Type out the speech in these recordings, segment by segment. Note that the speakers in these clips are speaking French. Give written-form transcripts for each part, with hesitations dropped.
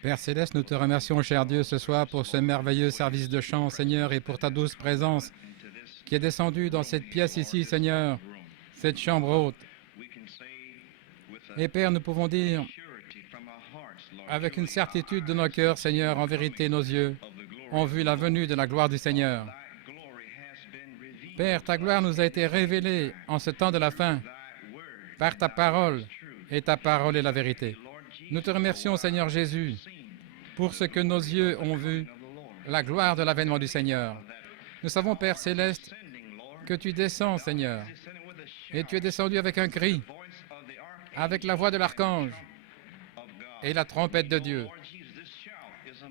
Père Céleste, nous te remercions, cher Dieu, ce soir pour ce merveilleux service de chant, Seigneur, et pour ta douce présence qui est descendue dans cette pièce ici, Seigneur, cette chambre haute. Et Père, nous pouvons dire avec une certitude de nos cœurs, Seigneur, en vérité, nos yeux ont vu la venue de la gloire du Seigneur. Père, ta gloire nous a été révélée en ce temps de la fin par ta parole, et ta parole est la vérité. Nous te remercions, Seigneur Jésus, pour ce que nos yeux ont vu, la gloire de l'avènement du Seigneur. Nous savons, Père Céleste, que tu descends, Seigneur, et tu es descendu avec un cri, avec la voix de l'archange et la trompette de Dieu.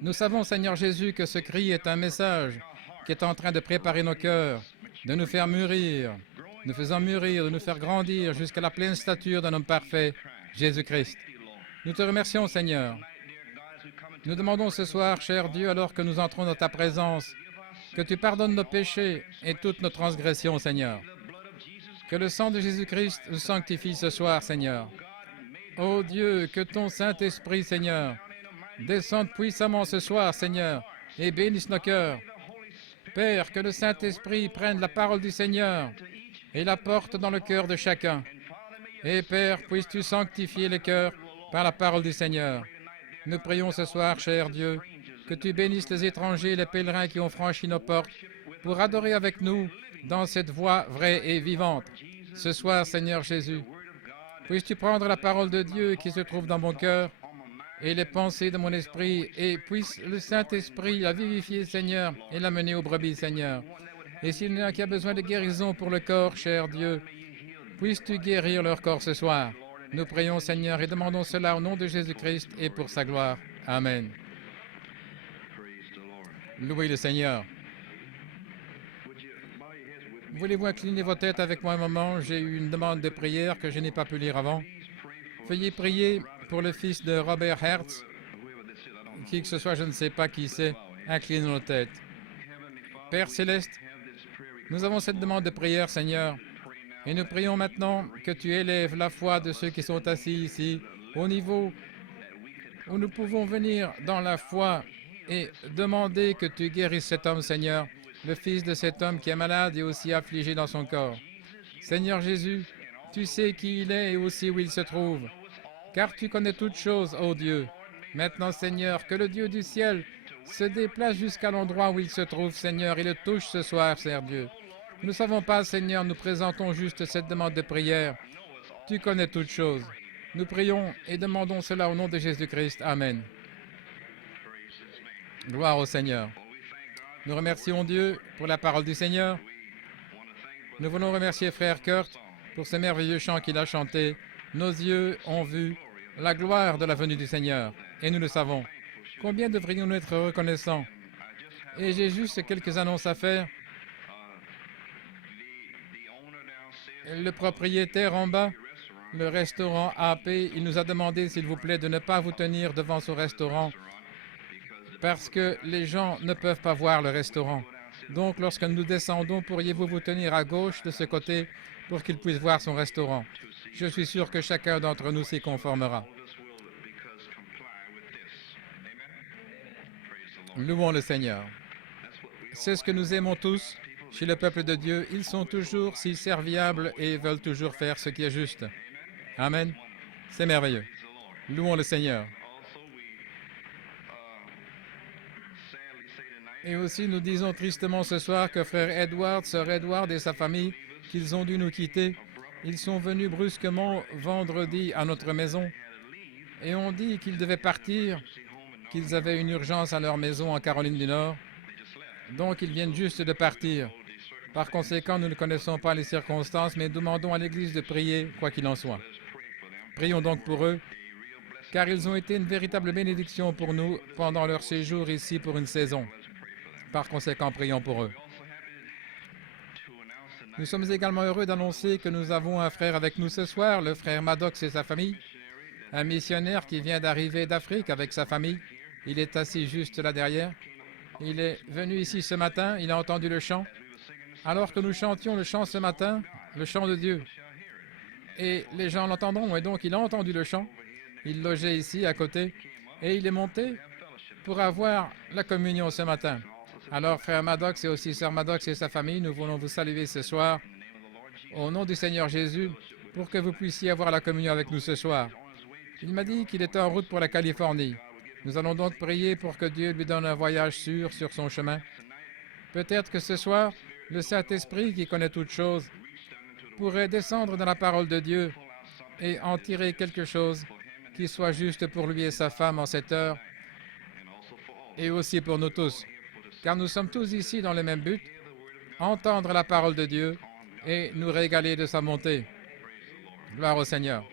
Nous savons, Seigneur Jésus, que ce cri est un message qui est en train de préparer nos cœurs, de nous faire mûrir, nous faisant mûrir, de nous faire grandir jusqu'à la pleine stature d'un homme parfait, Jésus-Christ. Nous te remercions, Seigneur. Nous demandons ce soir, cher Dieu, alors que nous entrons dans ta présence, que tu pardonnes nos péchés et toutes nos transgressions, Seigneur. Que le sang de Jésus-Christ nous sanctifie ce soir, Seigneur. Ô Dieu, que ton Saint-Esprit, Seigneur, descende puissamment ce soir, Seigneur, et bénisse nos cœurs. Père, que le Saint-Esprit prenne la parole du Seigneur et la porte dans le cœur de chacun. Et Père, puisses-tu sanctifier les cœurs par la parole du Seigneur. Nous prions ce soir, cher Dieu, que tu bénisses les étrangers et les pèlerins qui ont franchi nos portes pour adorer avec nous dans cette voie vraie et vivante. Ce soir, Seigneur Jésus, puisses-tu prendre la parole de Dieu qui se trouve dans mon cœur et les pensées de mon esprit, et puisse le Saint-Esprit la vivifier, Seigneur, et la mener aux brebis, Seigneur. Et s'il y en a qui a besoin de guérison pour le corps, cher Dieu, puisses-tu guérir leur corps ce soir. Nous prions, Seigneur, et demandons cela au nom de Jésus-Christ et pour sa gloire. Amen. Louez le Seigneur. Voulez-vous incliner vos têtes avec moi un moment? J'ai eu une demande de prière que je n'ai pas pu lire avant. Veuillez prier pour le fils de Robert Hertz. Qui que ce soit, je ne sais pas qui c'est. Inclinez nos têtes. Père Céleste, nous avons cette demande de prière, Seigneur. Et nous prions maintenant que tu élèves la foi de ceux qui sont assis ici au niveau où nous pouvons venir dans la foi et demander que tu guérisses cet homme, Seigneur, le fils de cet homme qui est malade et aussi affligé dans son corps. Seigneur Jésus, tu sais qui il est et aussi où il se trouve, car tu connais toutes choses, ô Dieu. Maintenant, Seigneur, que le Dieu du ciel se déplace jusqu'à l'endroit où il se trouve, Seigneur, et le touche ce soir, Seigneur Dieu. Nous ne savons pas, Seigneur, nous présentons juste cette demande de prière. Tu connais toutes choses. Nous prions et demandons cela au nom de Jésus-Christ. Amen. Gloire au Seigneur. Nous remercions Dieu pour la parole du Seigneur. Nous voulons remercier Frère Kurt pour ce merveilleux chant qu'il a chanté. Nos yeux ont vu la gloire de la venue du Seigneur, et nous le savons. Combien devrions-nous être reconnaissants? Et j'ai juste quelques annonces à faire. Le propriétaire en bas, le restaurant AP, il nous a demandé, s'il vous plaît, de ne pas vous tenir devant ce restaurant parce que les gens ne peuvent pas voir le restaurant. Donc, lorsque nous descendons, pourriez-vous vous tenir à gauche de ce côté pour qu'ils puissent voir son restaurant? Je suis sûr que chacun d'entre nous s'y conformera. Louons le Seigneur. C'est ce que nous aimons tous chez le peuple de Dieu. Ils sont toujours si serviables et veulent toujours faire ce qui est juste. Amen. C'est merveilleux. Louons le Seigneur. Et aussi, nous disons tristement ce soir que frère Edward, sœur Edward et sa famille, qu'ils ont dû nous quitter. Ils sont venus brusquement vendredi à notre maison et ont dit qu'ils devaient partir, qu'ils avaient une urgence à leur maison en Caroline du Nord. Donc, ils viennent juste de partir. Par conséquent, nous ne connaissons pas les circonstances, mais demandons à l'Église de prier, quoi qu'il en soit. Prions donc pour eux, car ils ont été une véritable bénédiction pour nous pendant leur séjour ici pour une saison. Par conséquent, prions pour eux. Nous sommes également heureux d'annoncer que nous avons un frère avec nous ce soir, le frère Maddox et sa famille, un missionnaire qui vient d'arriver d'Afrique avec sa famille. Il est assis juste là derrière. Il est venu ici ce matin, il a entendu le chant. Alors que nous chantions le chant ce matin, le chant de Dieu. et les gens l'entendront. Et donc, il a entendu le chant. Il logeait ici, à côté, et il est monté pour avoir la communion ce matin. Alors, frère Maddox et aussi sœur Maddox et sa famille, nous voulons vous saluer ce soir au nom du Seigneur Jésus pour que vous puissiez avoir la communion avec nous ce soir. Il m'a dit qu'il était en route pour la Californie. Nous allons donc prier pour que Dieu lui donne un voyage sûr sur son chemin. Peut-être que ce soir, le Saint-Esprit, qui connaît toutes choses, pourrait descendre dans la parole de Dieu et en tirer quelque chose qui soit juste pour lui et sa femme en cette heure, et aussi pour nous tous. Car nous sommes tous ici dans le même but, entendre la parole de Dieu et nous régaler de sa bonté. Gloire au Seigneur.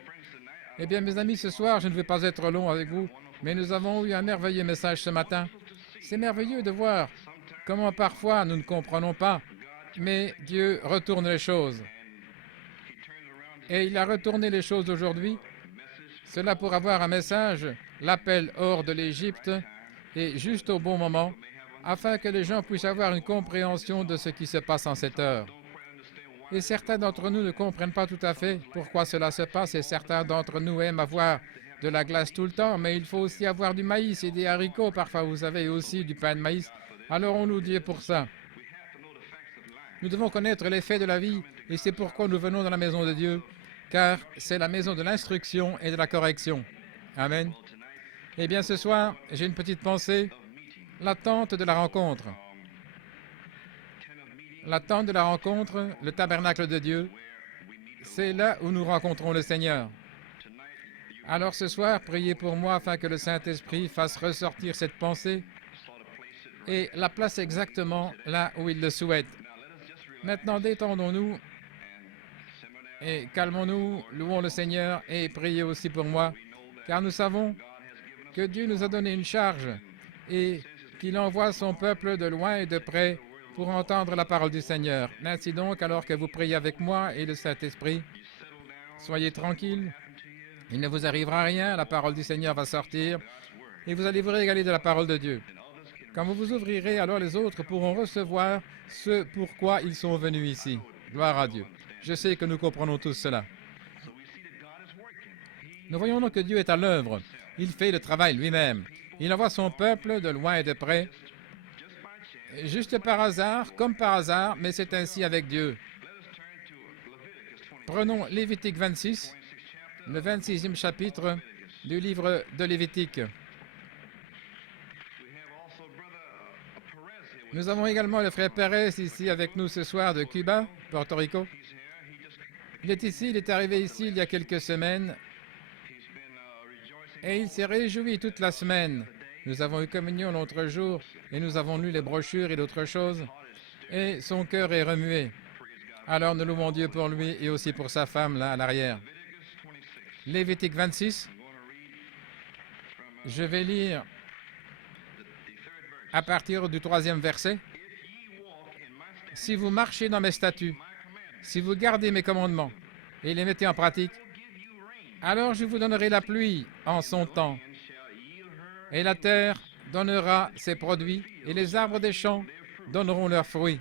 Eh bien, mes amis, ce soir, je ne vais pas être long avec vous, mais nous avons eu un merveilleux message ce matin. C'est merveilleux de voir comment parfois nous ne comprenons pas, mais Dieu retourne les choses. Et il a retourné les choses aujourd'hui, cela pour avoir un message, l'appel hors de l'Égypte, et juste au bon moment, afin que les gens puissent avoir une compréhension de ce qui se passe en cette heure. Et certains d'entre nous ne comprennent pas tout à fait pourquoi cela se passe, et certains d'entre nous aiment avoir de la glace tout le temps, mais il faut aussi avoir du maïs et des haricots, parfois vous avez aussi du pain de maïs. Alors on nous dit pour ça. Nous devons connaître les faits de la vie, et c'est pourquoi nous venons dans la maison de Dieu, car c'est la maison de l'instruction et de la correction. Amen. Eh bien, ce soir, j'ai une petite pensée, l'attente de la rencontre. L'attente de la rencontre, le tabernacle de Dieu, c'est là où nous rencontrons le Seigneur. Alors ce soir, priez pour moi afin que le Saint-Esprit fasse ressortir cette pensée et la place exactement là où il le souhaite. Maintenant, détendons-nous et calmons-nous, louons le Seigneur et priez aussi pour moi, car nous savons que Dieu nous a donné une charge et qu'il envoie son peuple de loin et de près pour entendre la parole du Seigneur. Ainsi donc, alors que vous priez avec moi et le Saint-Esprit, soyez tranquilles, il ne vous arrivera rien, la parole du Seigneur va sortir et vous allez vous régaler de la parole de Dieu. Quand vous vous ouvrirez, alors les autres pourront recevoir ce pourquoi ils sont venus ici. Gloire à Dieu. Je sais que nous comprenons tous cela. Nous voyons donc que Dieu est à l'œuvre. Il fait le travail lui-même. Il envoie son peuple de loin et de près, juste par hasard, comme par hasard, mais c'est ainsi avec Dieu. Prenons Lévitique 26, le 26e chapitre du livre de Lévitique. Nous avons également le frère Pérez ici avec nous ce soir de Cuba, Porto Rico. Il est ici, il est arrivé ici il y a quelques semaines et il s'est réjoui toute la semaine. Nous avons eu communion l'autre jour et nous avons lu les brochures et d'autres choses et son cœur est remué. Alors nous louons Dieu pour lui et aussi pour sa femme là à l'arrière. Lévitique 26, je vais lire à partir du 3e verset. Si vous marchez dans mes statuts, si vous gardez mes commandements et les mettez en pratique, alors je vous donnerai la pluie en son temps, et la terre donnera ses produits, et les arbres des champs donneront leurs fruits.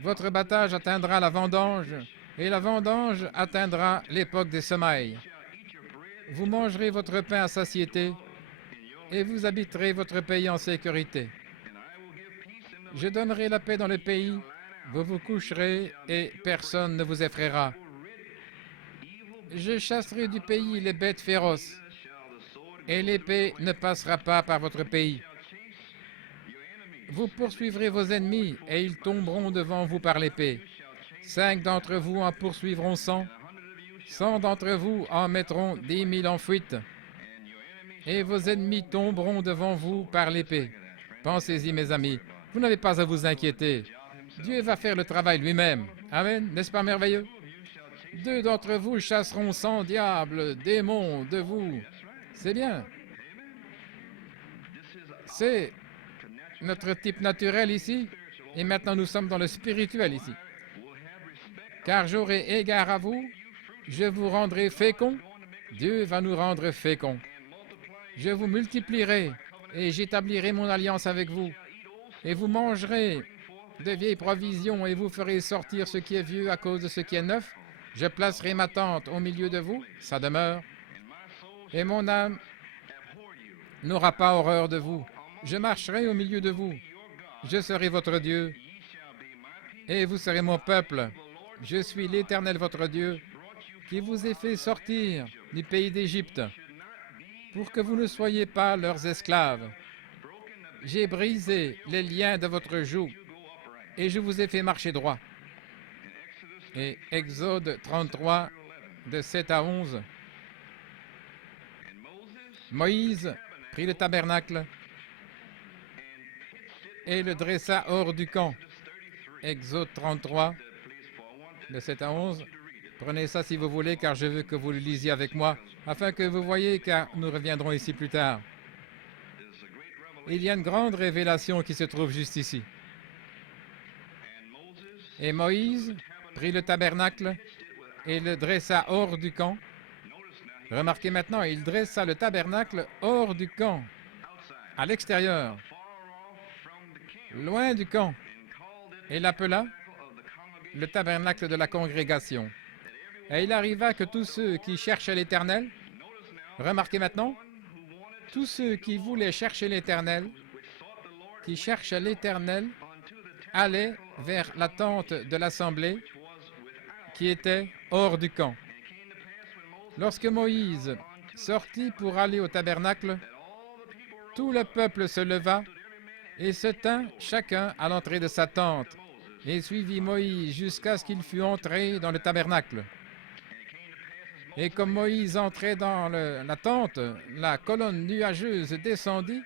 Votre battage atteindra la vendange, et la vendange atteindra l'époque des semailles. Vous mangerez votre pain à satiété, et vous habiterez votre pays en sécurité. Je donnerai la paix dans le pays, vous vous coucherez, et personne ne vous effraiera. Je chasserai du pays les bêtes féroces, et l'épée ne passera pas par votre pays. Vous poursuivrez vos ennemis, et ils tomberont devant vous par l'épée. 5 d'entre vous en poursuivront 100. 100 d'entre vous en mettront 10 000 en fuite. Et vos ennemis tomberont devant vous par l'épée. Pensez-y, mes amis, vous n'avez pas à vous inquiéter. Dieu va faire le travail lui-même. Amen, n'est-ce pas merveilleux? 2 d'entre vous chasseront 100 diables, démons de vous. C'est bien. C'est notre type naturel ici. Et maintenant, nous sommes dans le spirituel ici. Car j'aurai égard à vous, je vous rendrai féconds. Dieu va nous rendre féconds. Je vous multiplierai et j'établirai mon alliance avec vous. Et vous mangerez de vieilles provisions et vous ferez sortir ce qui est vieux à cause de ce qui est neuf. Je placerai ma tente au milieu de vous, sa demeure, et mon âme n'aura pas horreur de vous. Je marcherai au milieu de vous. Je serai votre Dieu, et vous serez mon peuple. Je suis l'Éternel votre Dieu, qui vous ai fait sortir du pays d'Égypte, pour que vous ne soyez pas leurs esclaves. J'ai brisé les liens de votre joug, et je vous ai fait marcher droit. Et Exode 33, de 7 à 11. Moïse prit le tabernacle et le dressa hors du camp. Exode 33, de 7 à 11. Prenez ça si vous voulez, car je veux que vous le lisiez avec moi, afin que vous voyez, car nous reviendrons ici plus tard. Il y a une grande révélation qui se trouve juste ici. Et Moïse prit le tabernacle et le dressa hors du camp. Remarquez maintenant, il dressa le tabernacle hors du camp, à l'extérieur, loin du camp, et l'appela le tabernacle de la congrégation. Et il arriva que tous ceux qui cherchaient l'Éternel, remarquez maintenant, tous ceux qui voulaient chercher l'Éternel, qui cherchaient l'Éternel, allaient vers la tente de l'assemblée qui était hors du camp. Lorsque Moïse sortit pour aller au tabernacle, tout le peuple se leva et se tint chacun à l'entrée de sa tente et suivit Moïse jusqu'à ce qu'il fût entré dans le tabernacle. Et comme Moïse entrait dans la tente, la colonne nuageuse descendit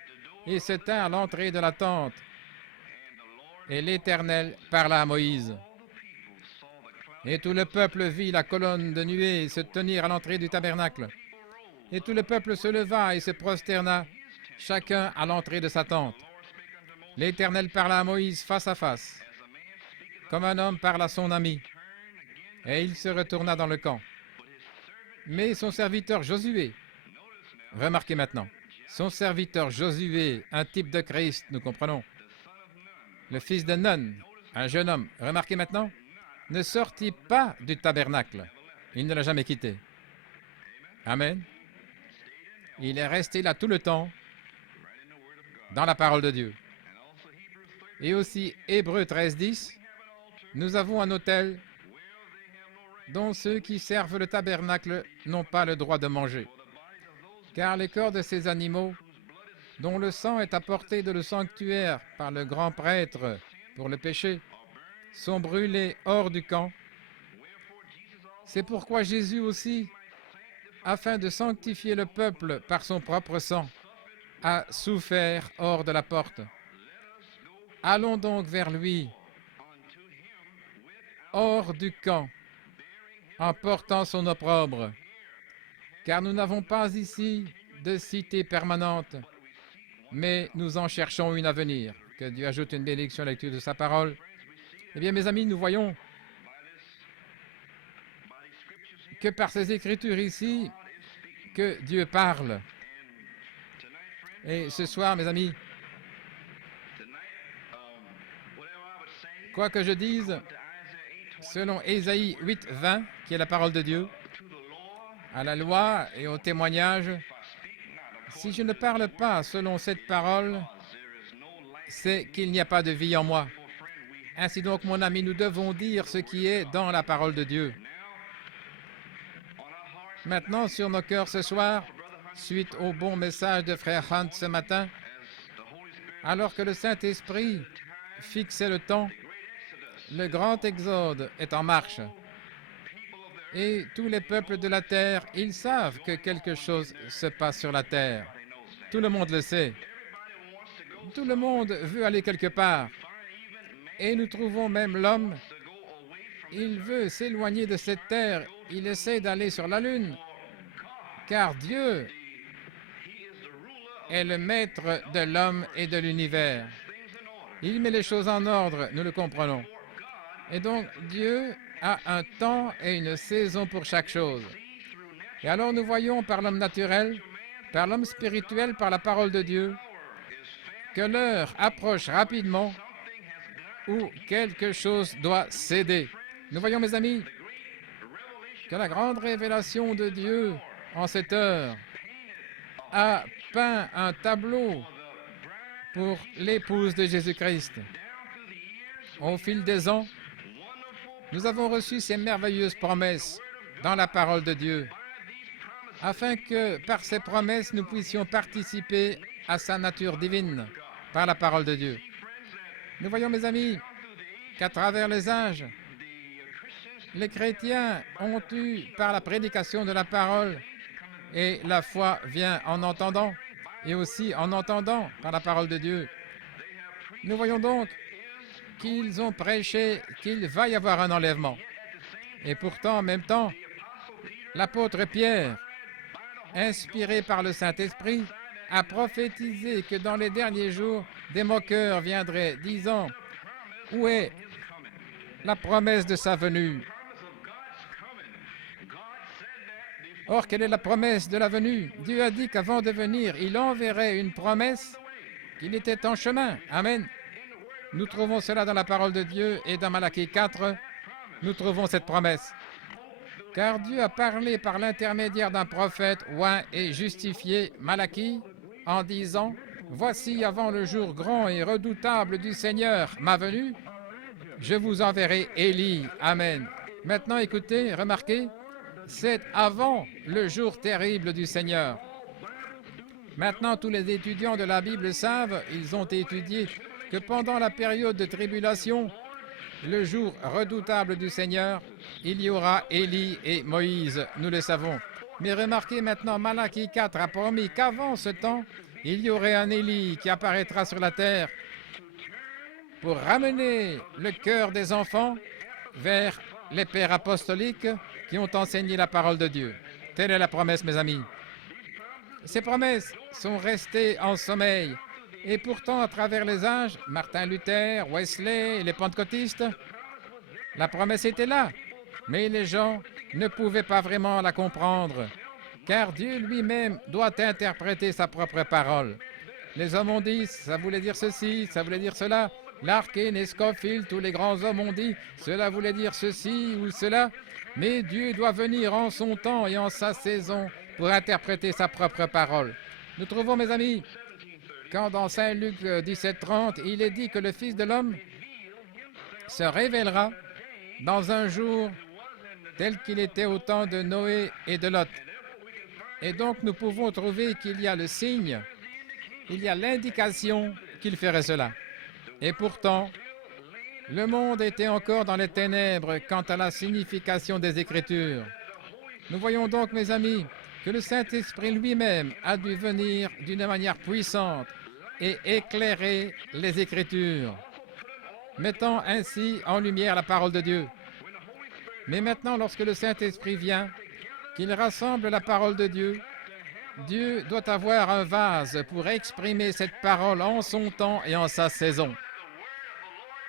et se tint à l'entrée de la tente. Et l'Éternel parla à Moïse. Et tout le peuple vit la colonne de nuée se tenir à l'entrée du tabernacle. Et tout le peuple se leva et se prosterna, chacun à l'entrée de sa tente. L'Éternel parla à Moïse face à face, comme un homme parle à son ami. Et il se retourna dans le camp. Mais son serviteur Josué, remarquez maintenant, son serviteur Josué, un type de Christ, nous comprenons, le fils de Nun, un jeune homme, remarquez maintenant, ne sortit pas du tabernacle. Il ne l'a jamais quitté. Amen. Il est resté là tout le temps, dans la parole de Dieu. Et aussi, Hébreux 13, 10, nous avons un autel dont ceux qui servent le tabernacle n'ont pas le droit de manger. Car les corps de ces animaux, dont le sang est apporté de le sanctuaire par le grand prêtre pour le péché, sont brûlés hors du camp. C'est pourquoi Jésus aussi, afin de sanctifier le peuple par son propre sang, a souffert hors de la porte. Allons donc vers lui, hors du camp, en portant son opprobre, car nous n'avons pas ici de cité permanente, mais nous en cherchons une à venir. Que Dieu ajoute une bénédiction à la lecture de sa parole. Eh bien, mes amis, nous voyons que par ces Écritures ici, que Dieu parle. Et ce soir, mes amis, quoi que je dise, selon Ésaïe 8, 20, qui est la parole de Dieu, à la loi et au témoignage, si je ne parle pas selon cette parole, c'est qu'il n'y a pas de vie en moi. Ainsi donc, mon ami, nous devons dire ce qui est dans la parole de Dieu. Maintenant, sur nos cœurs ce soir, suite au bon message de Frère Hunt ce matin, alors que le Saint-Esprit fixait le temps, le grand exode est en marche. Et tous les peuples de la terre, ils savent que quelque chose se passe sur la terre. Tout le monde le sait. Tout le monde veut aller quelque part. Et nous trouvons même l'homme, il veut s'éloigner de cette terre, il essaie d'aller sur la lune, car Dieu est le maître de l'homme et de l'univers. Il met les choses en ordre, nous le comprenons. Et donc, Dieu a un temps et une saison pour chaque chose. Et alors nous voyons par l'homme naturel, par l'homme spirituel, par la parole de Dieu, que l'heure approche rapidement où quelque chose doit céder. Nous voyons, mes amis, que la grande révélation de Dieu en cette heure a peint un tableau pour l'épouse de Jésus-Christ. Au fil des ans, nous avons reçu ces merveilleuses promesses dans la parole de Dieu, afin que par ces promesses, nous puissions participer à sa nature divine par la parole de Dieu. Nous voyons, mes amis, qu'à travers les âges, les chrétiens ont eu, par la prédication de la parole, et la foi vient en entendant, et aussi en entendant par la parole de Dieu. Nous voyons donc qu'ils ont prêché qu'il va y avoir un enlèvement. Et pourtant, en même temps, l'apôtre Pierre, inspiré par le Saint-Esprit, a prophétisé que dans les derniers jours, des moqueurs viendraient, disant « Où est la promesse de sa venue ?» Or, quelle est la promesse de la venue? Dieu a dit qu'avant de venir, il enverrait une promesse qu'il était en chemin. Amen. Nous trouvons cela dans la parole de Dieu et dans Malachie 4, nous trouvons cette promesse. Car Dieu a parlé par l'intermédiaire d'un prophète oint et justifié, Malachie, en disant « Voici avant le jour grand et redoutable du Seigneur, ma venue, je vous enverrai Élie. » Amen. Maintenant, écoutez, remarquez, c'est avant le jour terrible du Seigneur. Maintenant, tous les étudiants de la Bible savent, ils ont étudié, que pendant la période de tribulation, le jour redoutable du Seigneur, il y aura Élie et Moïse, nous le savons. Mais remarquez maintenant, Malachie 4 a promis qu'avant ce temps, il y aurait un Élie qui apparaîtra sur la terre pour ramener le cœur des enfants vers les pères apostoliques qui ont enseigné la parole de Dieu. Telle est la promesse, mes amis. Ces promesses sont restées en sommeil. Et pourtant, à travers les âges, Martin Luther, Wesley et les pentecôtistes, la promesse était là. Mais les gens ne pouvaient pas vraiment la comprendre, car Dieu lui-même doit interpréter sa propre parole. Les hommes ont dit, ça voulait dire ceci, ça voulait dire cela. Larkin et Scofield, tous les grands hommes ont dit, cela voulait dire ceci ou cela. Mais Dieu doit venir en son temps et en sa saison pour interpréter sa propre parole. Nous trouvons, mes amis, quand dans Saint Luc 17:30, il est dit que le Fils de l'homme se révélera dans un jour tel qu'il était au temps de Noé et de Lot. Et donc nous pouvons trouver qu'il y a le signe, il y a l'indication qu'il ferait cela. Et pourtant, le monde était encore dans les ténèbres quant à la signification des Écritures. Nous voyons donc, mes amis, que le Saint-Esprit lui-même a dû venir d'une manière puissante et éclairer les Écritures, mettant ainsi en lumière la parole de Dieu. Mais maintenant, lorsque le Saint-Esprit vient, qu'il rassemble la parole de Dieu, Dieu doit avoir un vase pour exprimer cette parole en son temps et en sa saison.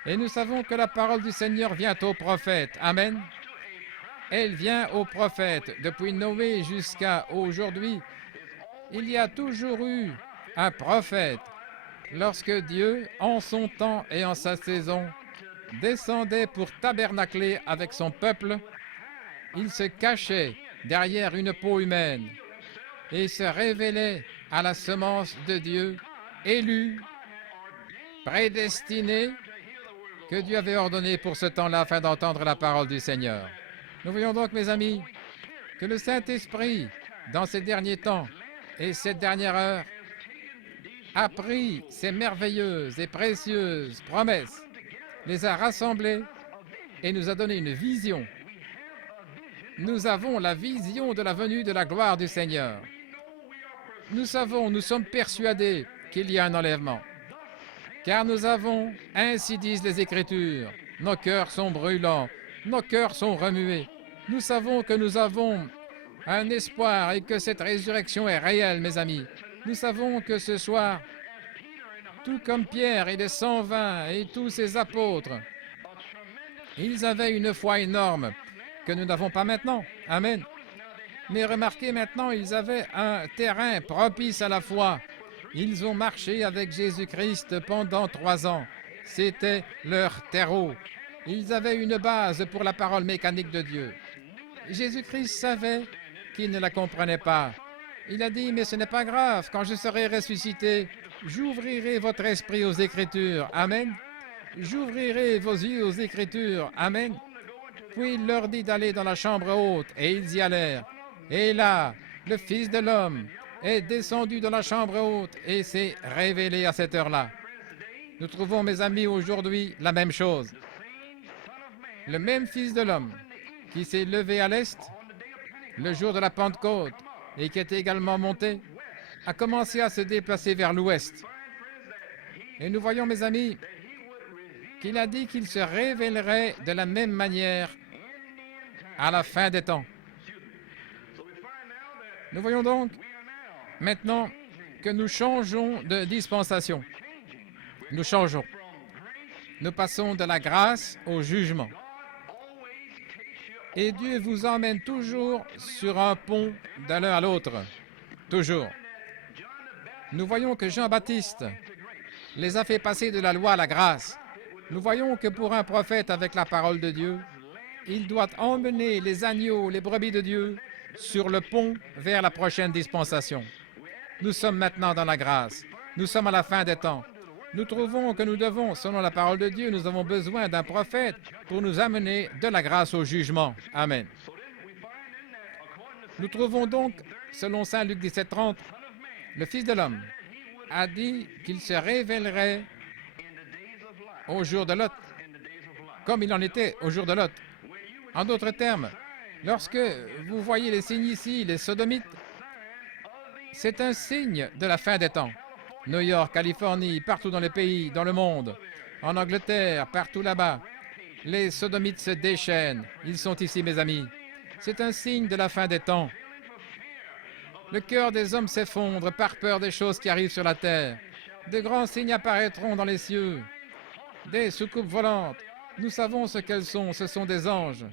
Et nous savons que la parole du Seigneur vient au prophète. Amen. Elle vient au prophète. Depuis Noé jusqu'à aujourd'hui, il y a toujours eu un prophète. Lorsque Dieu, en son temps et en sa saison, descendait pour tabernacler avec son peuple, il se cachait derrière une peau humaine et se révélait à la semence de Dieu, élue, prédestinée, que Dieu avait ordonné pour ce temps-là afin d'entendre la parole du Seigneur. Nous voyons donc, mes amis, que le Saint-Esprit, dans ces derniers temps et cette dernière heure, a pris ces merveilleuses et précieuses promesses, les a rassemblées et nous a donné une vision. Nous avons la vision de la venue de la gloire du Seigneur. Nous savons, nous sommes persuadés qu'il y a un enlèvement. Car nous avons, ainsi disent les Écritures, nos cœurs sont brûlants, nos cœurs sont remués. Nous savons que nous avons un espoir et que cette résurrection est réelle, mes amis. Nous savons que ce soir, tout comme Pierre et les 120 et tous ces apôtres, ils avaient une foi énorme que nous n'avons pas maintenant. Amen. Mais remarquez maintenant, ils avaient un terrain propice à la foi. Ils ont marché avec Jésus-Christ pendant 3 ans. C'était leur terreau. Ils avaient une base pour la parole mécanique de Dieu. Jésus-Christ savait qu'il ne la comprenait pas. Il a dit, mais ce n'est pas grave, quand je serai ressuscité, j'ouvrirai votre esprit aux Écritures. Amen. J'ouvrirai vos yeux aux Écritures. Amen. Puis il leur dit d'aller dans la chambre haute, et ils y allèrent. Et là, le Fils de l'homme est descendu dans la chambre haute et s'est révélé à cette heure-là. Nous trouvons, mes amis, aujourd'hui la même chose. Le même Fils de l'homme qui s'est levé à l'est le jour de la Pentecôte et qui est également monté, a commencé à se déplacer vers l'ouest. Et nous voyons, mes amis, qu'il a dit qu'il se révélerait de la même manière à la fin des temps. Nous voyons donc maintenant que nous changeons de dispensation. Nous changeons. Nous passons de la grâce au jugement. Et Dieu vous emmène toujours sur un pont de l'un à l'autre. Toujours. Nous voyons que Jean-Baptiste les a fait passer de la loi à la grâce. Nous voyons que pour un prophète avec la parole de Dieu, il doit emmener les agneaux, les brebis de Dieu, sur le pont vers la prochaine dispensation. Nous sommes maintenant dans la grâce. Nous sommes à la fin des temps. Nous trouvons que nous devons, selon la parole de Dieu, nous avons besoin d'un prophète pour nous amener de la grâce au jugement. Amen. Nous trouvons donc, selon Saint Luc 17:30, le Fils de l'homme a dit qu'il se révélerait au jour de Lot, comme il en était au jour de Lot. En d'autres termes, lorsque vous voyez les signes ici, les sodomites, c'est un signe de la fin des temps. New York, Californie, partout dans les pays, dans le monde, en Angleterre, partout là-bas, les sodomites se déchaînent. Ils sont ici, mes amis. C'est un signe de la fin des temps. Le cœur des hommes s'effondre par peur des choses qui arrivent sur la terre. De grands signes apparaîtront dans les cieux. Des soucoupes volantes. Nous savons ce qu'elles sont. Ce sont des anges.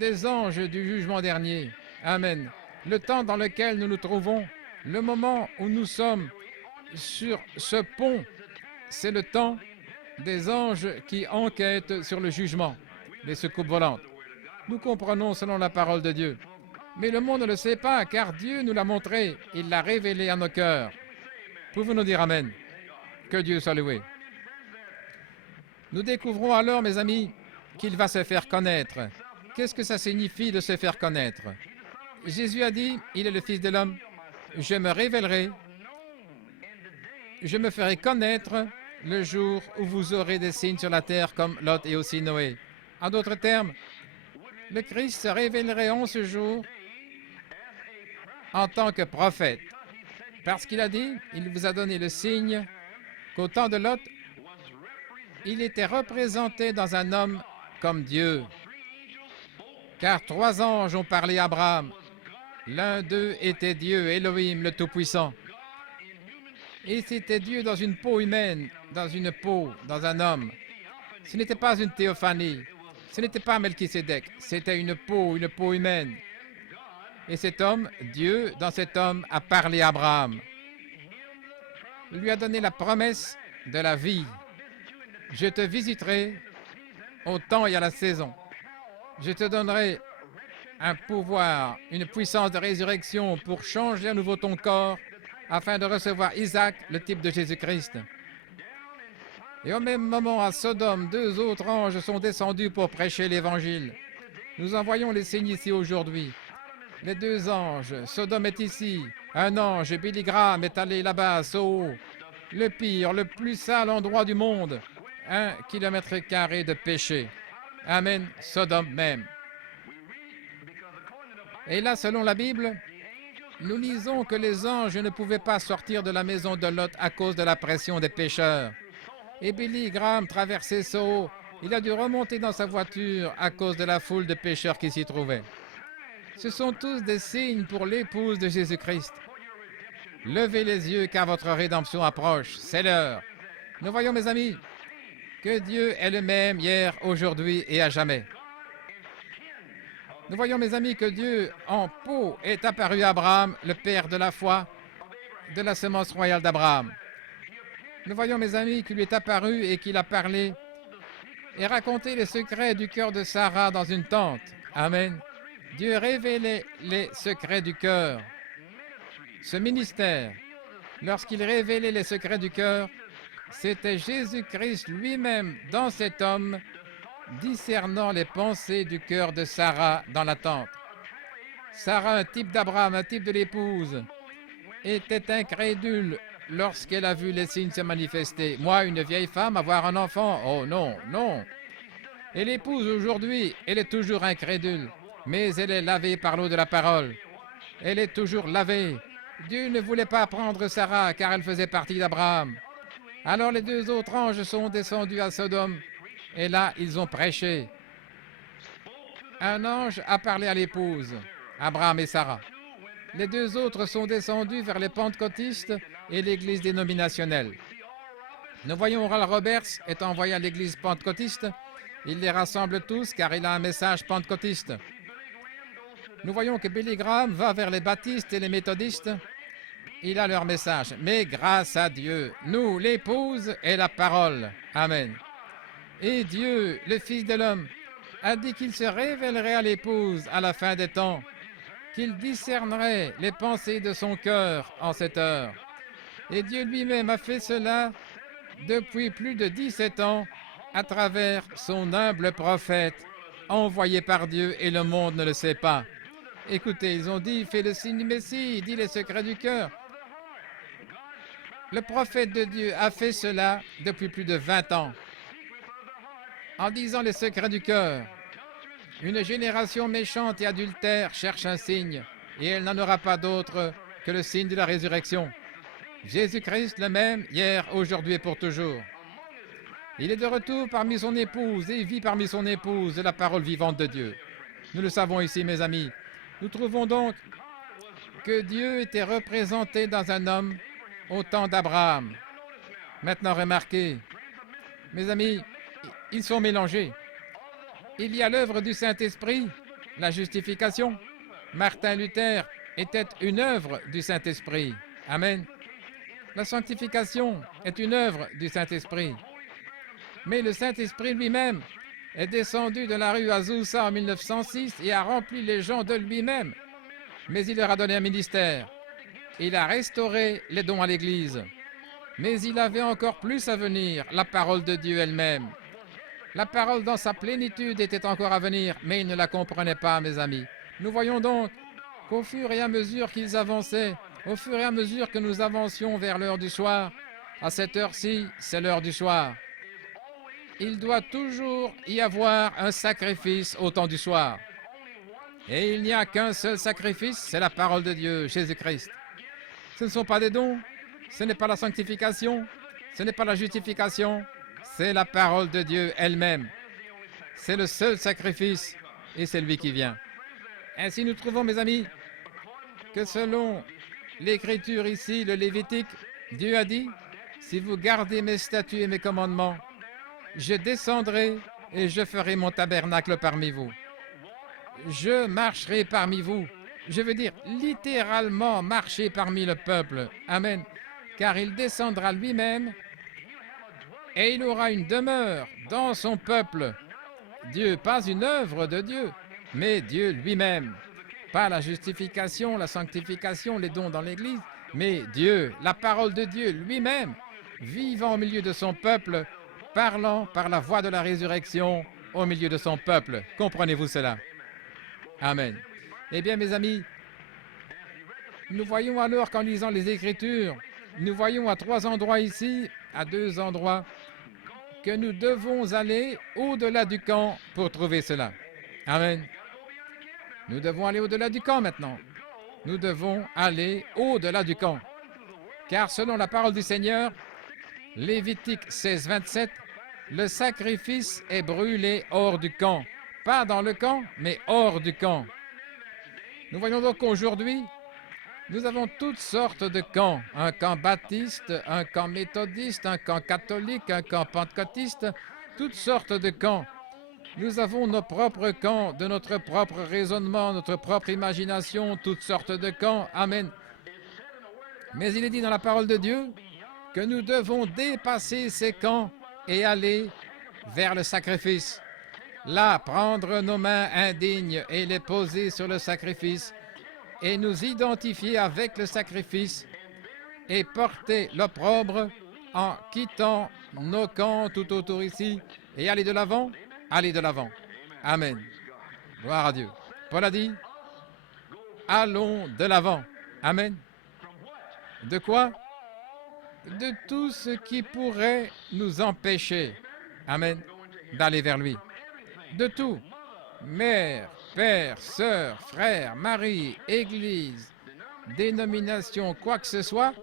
Des anges du jugement dernier. Amen. Le temps dans lequel nous nous trouvons, le moment où nous sommes sur ce pont, c'est le temps des anges qui enquêtent sur le jugement, les soucoupes volantes. Nous comprenons selon la parole de Dieu. Mais le monde ne le sait pas, car Dieu nous l'a montré. Il l'a révélé à nos cœurs. Pouvons-nous dire Amen? Que Dieu soit loué. Nous découvrons alors, mes amis, qu'il va se faire connaître. Qu'est-ce que ça signifie de se faire connaître? Jésus a dit, il est le Fils de l'homme. Je me révélerai. Je me ferai connaître le jour où vous aurez des signes sur la terre comme Lot et aussi Noé. En d'autres termes, le Christ se révélerait en ce jour en tant que prophète. Parce qu'il a dit, il vous a donné le signe qu'au temps de Lot, il était représenté dans un homme comme Dieu. Car 3 anges ont parlé à Abraham. L'un d'eux était Dieu, Elohim, le Tout-Puissant. Et c'était Dieu dans une peau humaine, dans une peau, dans un homme. Ce n'était pas une théophanie. Ce n'était pas Melchisédek. C'était une peau humaine. Et cet homme, Dieu, dans cet homme, a parlé à Abraham. Il lui a donné la promesse de la vie. Je te visiterai au temps et à la saison. Je te donnerai un pouvoir, une puissance de résurrection pour changer à nouveau ton corps afin de recevoir Isaac, le type de Jésus-Christ. Et au même moment, à Sodome, 2 autres anges sont descendus pour prêcher l'Évangile. Nous en voyons les signes ici aujourd'hui. Les 2 anges, Sodome est ici. Un ange, Billy Graham, est allé là-bas à Soho. Le pire, le plus sale endroit du monde. 1 km² de péché. Amen, Sodome même. Et là, selon la Bible, nous lisons que les anges ne pouvaient pas sortir de la maison de Lot à cause de la pression des pécheurs. Et Billy Graham traversait Soho. Il a dû remonter dans sa voiture à cause de la foule de pécheurs qui s'y trouvaient. Ce sont tous des signes pour l'épouse de Jésus-Christ. Levez les yeux car votre rédemption approche. C'est l'heure. Nous voyons, mes amis, que Dieu est le même hier, aujourd'hui et à jamais. Nous voyons, mes amis, que Dieu en peau est apparu à Abraham, le père de la foi, de la semence royale d'Abraham. Nous voyons, mes amis, qu'il lui est apparu et qu'il a parlé et raconté les secrets du cœur de Sarah dans une tente. Amen. Dieu révélait les secrets du cœur. Ce ministère, lorsqu'il révélait les secrets du cœur, c'était Jésus-Christ lui-même dans cet homme, discernant les pensées du cœur de Sarah dans la tente. Sarah, un type d'Abraham, un type de l'épouse, était incrédule lorsqu'elle a vu les signes se manifester. Moi, une vieille femme, avoir un enfant, oh non, non. Et l'épouse aujourd'hui, elle est toujours incrédule, mais elle est lavée par l'eau de la parole. Elle est toujours lavée. Dieu ne voulait pas prendre Sarah car elle faisait partie d'Abraham. Alors les deux autres anges sont descendus à Sodome et là ils ont prêché. Un ange a parlé à l'épouse, Abraham et Sarah. Les deux autres sont descendus vers les pentecôtistes et l'église dénominationnelle. Nous voyons Oral Roberts est envoyé à l'église pentecôtiste. Il les rassemble tous car il a un message pentecôtiste. Nous voyons que Billy Graham va vers les baptistes et les méthodistes. Il a leur message. Mais grâce à Dieu, nous, l'épouse et la parole. Amen. Et Dieu, le Fils de l'homme, a dit qu'il se révélerait à l'épouse à la fin des temps, qu'il discernerait les pensées de son cœur en cette heure. Et Dieu lui-même a fait cela depuis plus de 17 ans à travers son humble prophète envoyé par Dieu et le monde ne le sait pas. Écoutez, ils ont dit, fais le signe du Messie, dis les secrets du cœur. Le prophète de Dieu a fait cela depuis plus de 20 ans. En disant les secrets du cœur, une génération méchante et adultère cherche un signe, et elle n'en aura pas d'autre que le signe de la résurrection. Jésus-Christ le même, hier, aujourd'hui et pour toujours. Il est de retour parmi son épouse et vit parmi son épouse la parole vivante de Dieu. Nous le savons ici, mes amis. Nous trouvons donc que Dieu était représenté dans un homme au temps d'Abraham. Maintenant, remarquez, mes amis, ils sont mélangés. Il y a l'œuvre du Saint-Esprit, la justification. Martin Luther était une œuvre du Saint-Esprit. Amen. La sanctification est une œuvre du Saint-Esprit. Mais le Saint-Esprit lui-même est descendu de la rue Azusa en 1906 et a rempli les gens de lui-même. Mais il leur a donné un ministère. Il a restauré les dons à l'Église. Mais il avait encore plus à venir, la parole de Dieu elle-même. La parole dans sa plénitude était encore à venir, mais ils ne la comprenaient pas, mes amis. Nous voyons donc qu'au fur et à mesure qu'ils avançaient, au fur et à mesure que nous avancions vers l'heure du soir, à cette heure-ci, c'est l'heure du soir. Il doit toujours y avoir un sacrifice au temps du soir. Et il n'y a qu'un seul sacrifice, c'est la parole de Dieu, Jésus-Christ. Ce ne sont pas des dons, ce n'est pas la sanctification, ce n'est pas la justification, c'est la parole de Dieu elle-même. C'est le seul sacrifice et c'est lui qui vient. Ainsi nous trouvons, mes amis, que selon l'Écriture ici, le Lévitique, Dieu a dit, si vous gardez mes statuts et mes commandements, je descendrai et je ferai mon tabernacle parmi vous. Je marcherai parmi vous. Je veux dire littéralement marcher parmi le peuple. Amen. Car il descendra lui-même et il aura une demeure dans son peuple. Dieu, pas une œuvre de Dieu, mais Dieu lui-même. Pas la justification, la sanctification, les dons dans l'Église, mais Dieu, la parole de Dieu lui-même, vivant au milieu de son peuple, parlant par la voix de la résurrection au milieu de son peuple. Comprenez-vous cela? Amen. Eh bien, mes amis, nous voyons alors qu'en lisant les Écritures, nous voyons à 3 endroits ici, à 2 endroits, que nous devons aller au-delà du camp pour trouver cela. Amen. Nous devons aller au-delà du camp maintenant. Nous devons aller au-delà du camp. Car selon la parole du Seigneur, Lévitique 16, 27, le sacrifice est brûlé hors du camp. Pas dans le camp, mais hors du camp. Nous voyons donc qu'aujourd'hui, nous avons toutes sortes de camps. Un camp baptiste, un camp méthodiste, un camp catholique, un camp pentecôtiste, toutes sortes de camps. Nous avons nos propres camps, de notre propre raisonnement, notre propre imagination, toutes sortes de camps. Amen. Mais il est dit dans la parole de Dieu que nous devons dépasser ces camps et aller vers le sacrifice. là prendre nos mains indignes et les poser sur le sacrifice et nous identifier avec le sacrifice et porter l'opprobre en quittant nos camps tout autour ici et aller de l'avant, aller de l'avant. Amen. Gloire à Dieu. Paul a dit, allons de l'avant. Amen. De quoi? De tout ce qui pourrait nous empêcher, amen, d'aller vers lui. De tout. Mère, père, sœur, frère, mari, église, dénomination, quoi que ce soit,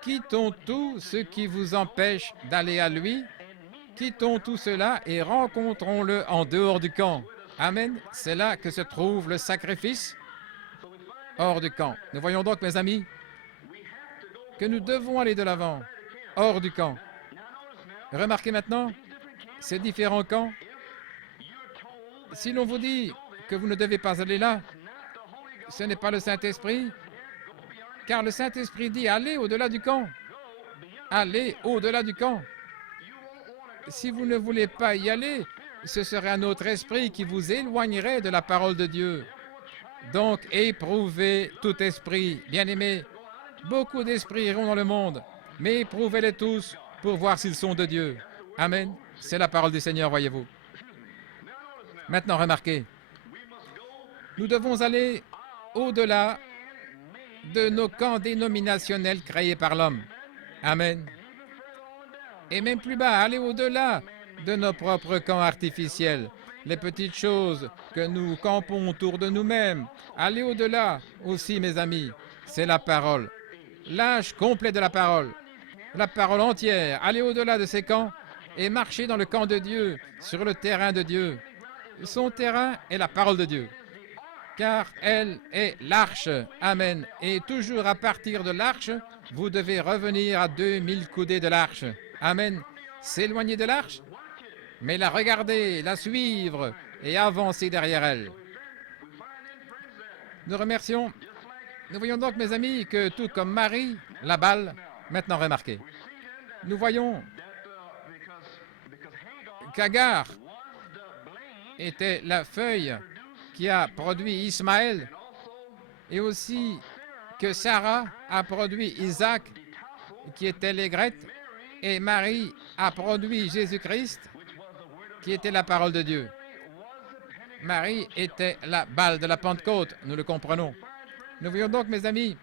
quittons tout ce qui vous empêche d'aller à lui. Quittons tout cela et rencontrons-le en dehors du camp. Amen. C'est là que se trouve le sacrifice hors du camp. Nous voyons donc, mes amis, que nous devons aller de l'avant, hors du camp. Remarquez maintenant ces différents camps. Si l'on vous dit que vous ne devez pas aller là, ce n'est pas le Saint-Esprit, car le Saint-Esprit dit allez au-delà du camp. Allez au-delà du camp. Si vous ne voulez pas y aller, ce serait un autre esprit qui vous éloignerait de la parole de Dieu. Donc, éprouvez tout esprit, bien-aimés. Beaucoup d'esprits iront dans le monde, mais éprouvez-les tous pour voir s'ils sont de Dieu. Amen. C'est la parole du Seigneur, voyez-vous. Maintenant, remarquez, nous devons aller au-delà de nos camps dénominationnels créés par l'homme. Amen. Et même plus bas, aller au-delà de nos propres camps artificiels, les petites choses que nous campons autour de nous-mêmes. Aller au-delà aussi, mes amis, c'est la parole. L'âge complet de la parole entière. Aller au-delà de ces camps et marcher dans le camp de Dieu, sur le terrain de Dieu. Son terrain est la parole de Dieu, car elle est l'arche. Amen. Et toujours à partir de l'arche, vous devez revenir à 2000 coudées de l'arche. Amen. S'éloigner de l'arche, mais la regarder, la suivre et avancer derrière elle. Nous remercions. Nous voyons donc, mes amis, que tout comme Marie, la balle, maintenant remarquez, nous voyons qu'Agar était la feuille qui a produit Ismaël et aussi que Sarah a produit Isaac qui était l'aigrette et Marie a produit Jésus-Christ qui était la parole de Dieu. Marie était la balle de la Pentecôte, nous le comprenons. Nous voyons donc, mes amis,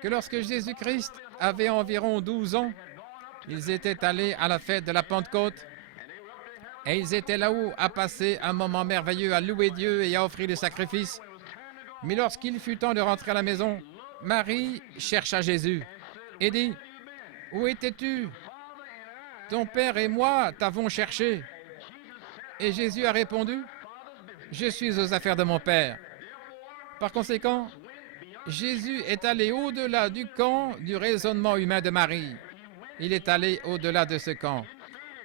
que lorsque Jésus-Christ avait environ 12 ans, ils étaient allés à la fête de la Pentecôte et ils étaient là-haut à passer un moment merveilleux, à louer Dieu et à offrir des sacrifices. Mais lorsqu'il fut temps de rentrer à la maison, Marie chercha Jésus et dit, « Où étais-tu? Ton père et moi t'avons cherché. » Et Jésus a répondu, « Je suis aux affaires de mon père. » Par conséquent, Jésus est allé au-delà du camp du raisonnement humain de Marie. Il est allé au-delà de ce camp.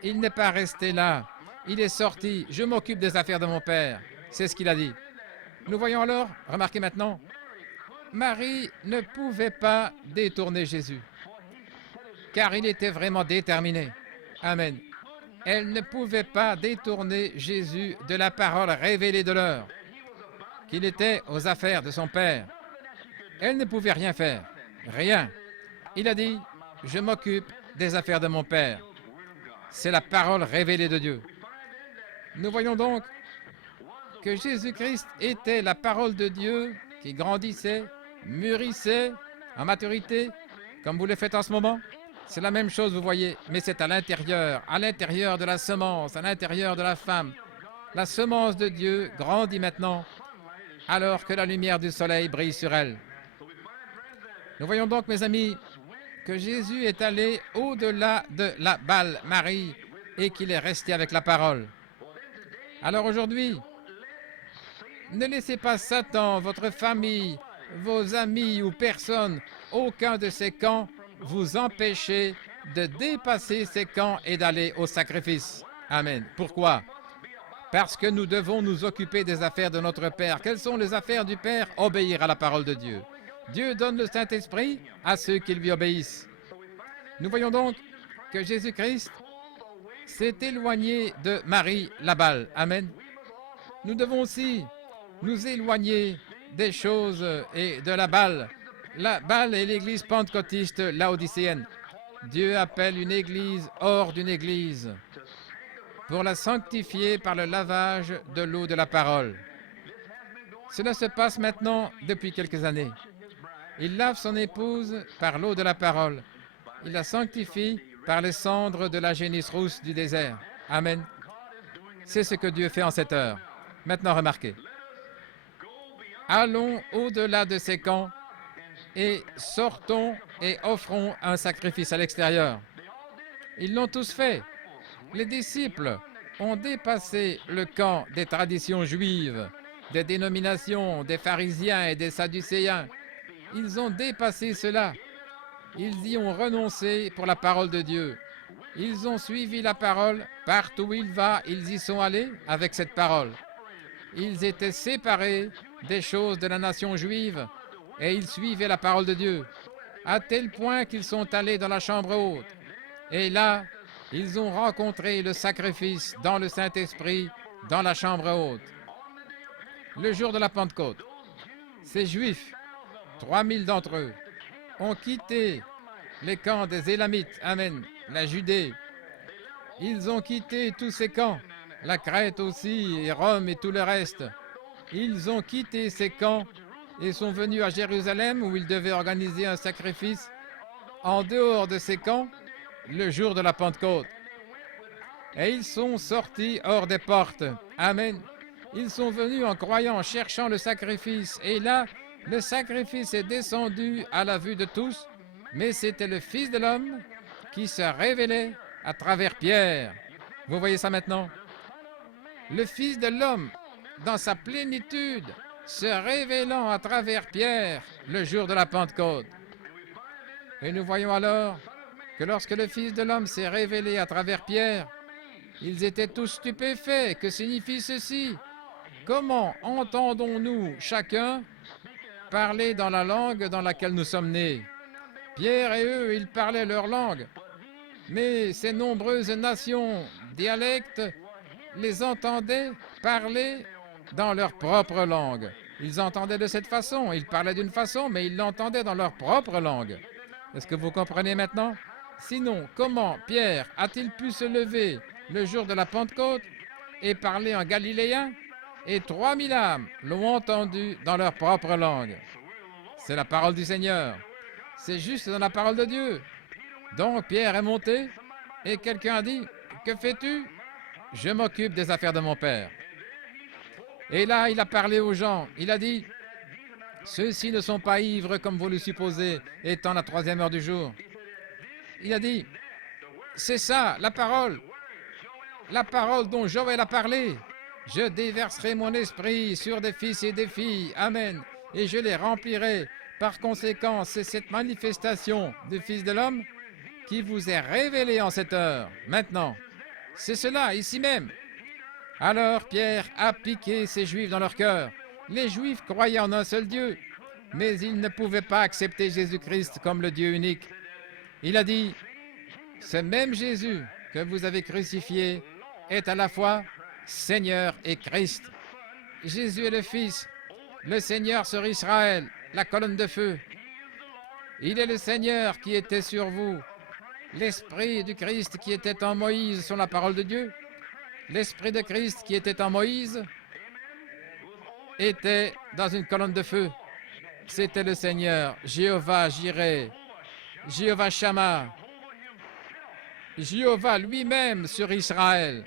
Il n'est pas resté là. Il est sorti. Je m'occupe des affaires de mon père. C'est ce qu'il a dit. Nous voyons alors, remarquez maintenant, Marie ne pouvait pas détourner Jésus, car il était vraiment déterminé. Amen. Elle ne pouvait pas détourner Jésus de la parole révélée de l'heure, qu'il était aux affaires de son père. Elle ne pouvait rien faire, rien. Il a dit, je m'occupe des affaires de mon père. C'est la parole révélée de Dieu. Nous voyons donc que Jésus-Christ était la parole de Dieu qui grandissait, mûrissait en maturité, comme vous le faites en ce moment. C'est la même chose, vous voyez, mais c'est à l'intérieur de la semence, à l'intérieur de la femme. La semence de Dieu grandit maintenant, alors que la lumière du soleil brille sur elle. Nous voyons donc, mes amis, que Jésus est allé au-delà de la balle Marie et qu'il est resté avec la parole. Alors aujourd'hui, ne laissez pas Satan, votre famille, vos amis ou personne, aucun de ces camps, vous empêcher de dépasser ces camps et d'aller au sacrifice. Amen. Pourquoi? Parce que nous devons nous occuper des affaires de notre Père. Quelles sont les affaires du Père? Obéir à la parole de Dieu. Dieu donne le Saint-Esprit à ceux qui lui obéissent. Nous voyons donc que Jésus-Christ s'est éloigné de Marie la balle. Amen. Nous devons aussi nous éloigner des choses et de la balle. La balle est l'église pentecôtiste laodicéenne. Dieu appelle une église hors d'une église pour la sanctifier par le lavage de l'eau de la parole. Cela se passe maintenant depuis quelques années. Il lave son épouse par l'eau de la parole. Il la sanctifie par les cendres de la génisse rousse du désert. Amen. C'est ce que Dieu fait en cette heure. Maintenant, remarquez. Allons au-delà de ces camps et sortons et offrons un sacrifice à l'extérieur. Ils l'ont tous fait. Les disciples ont dépassé le camp des traditions juives, des dénominations, des pharisiens et des sadducéens. Ils ont dépassé cela. Ils y ont renoncé pour la parole de Dieu. Ils ont suivi la parole. Partout où il va, ils y sont allés avec cette parole. Ils étaient séparés des choses de la nation juive et ils suivaient la parole de Dieu, à tel point qu'ils sont allés dans la chambre haute. Et là, ils ont rencontré le sacrifice dans le Saint-Esprit, dans la chambre haute. Le jour de la Pentecôte, ces Juifs, 3000 d'entre eux, ont quitté les camps des Élamites, amen, la Judée. Ils ont quitté tous ces camps, la Crète aussi, et Rome et tout le reste. Ils ont quitté ces camps et sont venus à Jérusalem où ils devaient organiser un sacrifice en dehors de ces camps le jour de la Pentecôte. Et ils sont sortis hors des portes. Amen. Ils sont venus en croyant, cherchant le sacrifice. Et là, le sacrifice est descendu à la vue de tous, mais c'était le Fils de l'homme qui se révélait à travers Pierre. Vous voyez ça maintenant? Le Fils de l'homme, dans sa plénitude, se révélant à travers Pierre le jour de la Pentecôte. Et nous voyons alors que lorsque le Fils de l'homme s'est révélé à travers Pierre, ils étaient tous stupéfaits. Que signifie ceci? Comment entendons-nous chacun parler dans la langue dans laquelle nous sommes nés? Pierre et eux, ils parlaient leur langue, mais ces nombreuses nations, dialectes, les entendaient parler dans leur propre langue. Ils entendaient de cette façon, ils parlaient d'une façon, mais ils l'entendaient dans leur propre langue. Est-ce que vous comprenez maintenant? Sinon, comment Pierre a-t-il pu se lever le jour de la Pentecôte et parler en galiléen, et 3000 âmes l'ont entendu dans leur propre langue? C'est la parole du Seigneur. C'est juste dans la parole de Dieu. Donc Pierre est monté et quelqu'un a dit, « Que fais-tu? » « Je m'occupe des affaires de mon Père. » Et là, il a parlé aux gens. Il a dit, « Ceux-ci ne sont pas ivres comme vous le supposez, étant la 3e heure du jour. » Il a dit, « C'est ça, la parole dont Joël a parlé. Je déverserai mon esprit sur des fils et des filles. Amen. Et je les remplirai. Par conséquent, c'est cette manifestation du Fils de l'homme qui vous est révélée en cette heure, maintenant. C'est cela, ici même. » Alors Pierre a piqué ces Juifs dans leur cœur. Les Juifs croyaient en un seul Dieu, mais ils ne pouvaient pas accepter Jésus-Christ comme le Dieu unique. Il a dit, « Ce même Jésus que vous avez crucifié est à la fois Seigneur et Christ. » Jésus est le Fils, le Seigneur sur Israël, la colonne de feu. Il est le Seigneur qui était sur vous. L'Esprit du Christ qui était en Moïse sur la parole de Dieu. L'Esprit de Christ qui était en Moïse était dans une colonne de feu. C'était le Seigneur, Jéhovah Jireh, Jéhovah Shammah, Jéhovah lui-même sur Israël.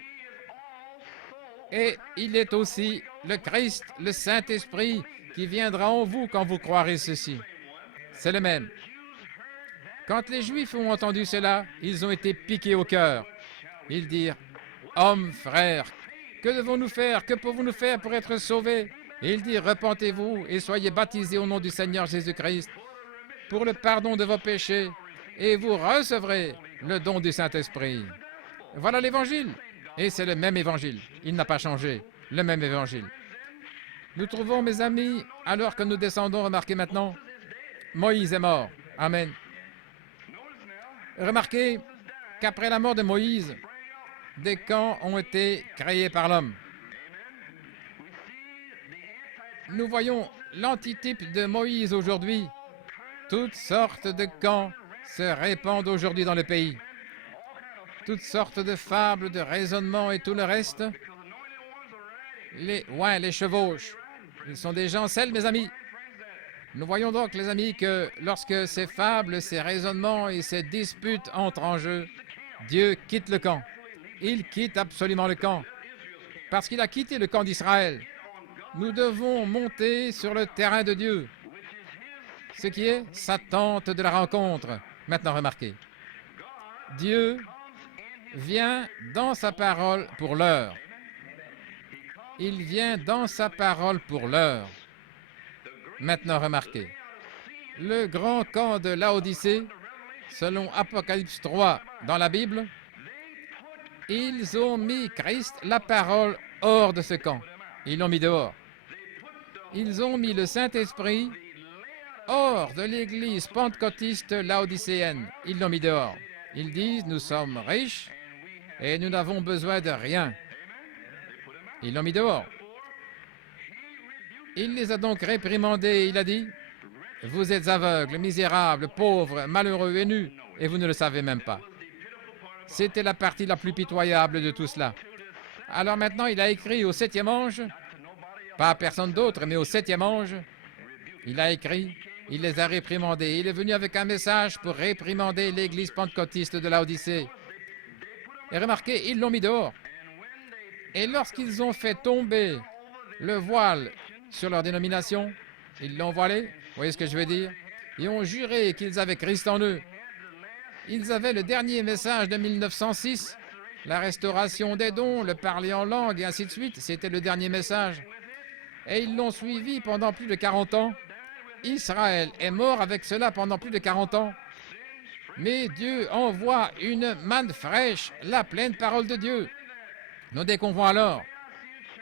Et il est aussi le Christ, le Saint-Esprit, qui viendra en vous quand vous croirez ceci. C'est le même. Quand les Juifs ont entendu cela, ils ont été piqués au cœur. Ils dirent, « Hommes, frères, que devons-nous faire? Que pouvons-nous faire pour être sauvés? » Et il dit, « Repentez-vous et soyez baptisés au nom du Seigneur Jésus-Christ pour le pardon de vos péchés, et vous recevrez le don du Saint-Esprit. » Voilà l'Évangile. Et c'est le même Évangile. Il n'a pas changé. Le même Évangile. Nous trouvons, mes amis, alors que nous descendons, remarquez maintenant, Moïse est mort. Amen. Remarquez qu'après la mort de Moïse, des camps ont été créés par l'homme. Nous voyons l'antitype de Moïse aujourd'hui. Toutes sortes de camps se répandent aujourd'hui dans le pays. Toutes sortes de fables, de raisonnements et tout le reste. Les chevauches. Ils sont des gens seuls, mes amis. Nous voyons donc, les amis, que lorsque ces fables, ces raisonnements et ces disputes entrent en jeu, Dieu quitte le camp. Il quitte absolument le camp. Parce qu'il a quitté le camp d'Israël. Nous devons monter sur le terrain de Dieu, ce qui est sa tente de la rencontre. Maintenant, remarquez, Dieu vient dans sa parole pour l'heure. Il vient dans sa parole pour l'heure. Maintenant, remarquez, le grand camp de Laodicée, selon Apocalypse 3 dans la Bible, ils ont mis Christ, la parole, hors de ce camp. Ils l'ont mis dehors. Ils ont mis le Saint-Esprit hors de l'église pentecôtiste laodicéenne. Ils l'ont mis dehors. Ils disent, nous sommes riches et nous n'avons besoin de rien. Ils l'ont mis dehors. Il les a donc réprimandés. Il a dit, vous êtes aveugles, misérables, pauvres, malheureux et nus, et vous ne le savez même pas. C'était la partie la plus pitoyable de tout cela. Alors maintenant, il a écrit au 7e ange, pas à personne d'autre, mais au 7e ange, il a écrit, il les a réprimandés. Il est venu avec un message pour réprimander l'église pentecôtiste de Laodicée. Et remarquez, ils l'ont mis dehors. Et lorsqu'ils ont fait tomber le voile sur leur dénomination, ils l'ont voilé, vous voyez ce que je veux dire? Ils ont juré qu'ils avaient Christ en eux. Ils avaient le dernier message de 1906, la restauration des dons, le parler en langue et ainsi de suite. C'était le dernier message. Et ils l'ont suivi pendant plus de 40 ans. Israël est mort avec cela pendant plus de 40 ans. Mais Dieu envoie une manne fraîche, la pleine parole de Dieu. Nous découvrons alors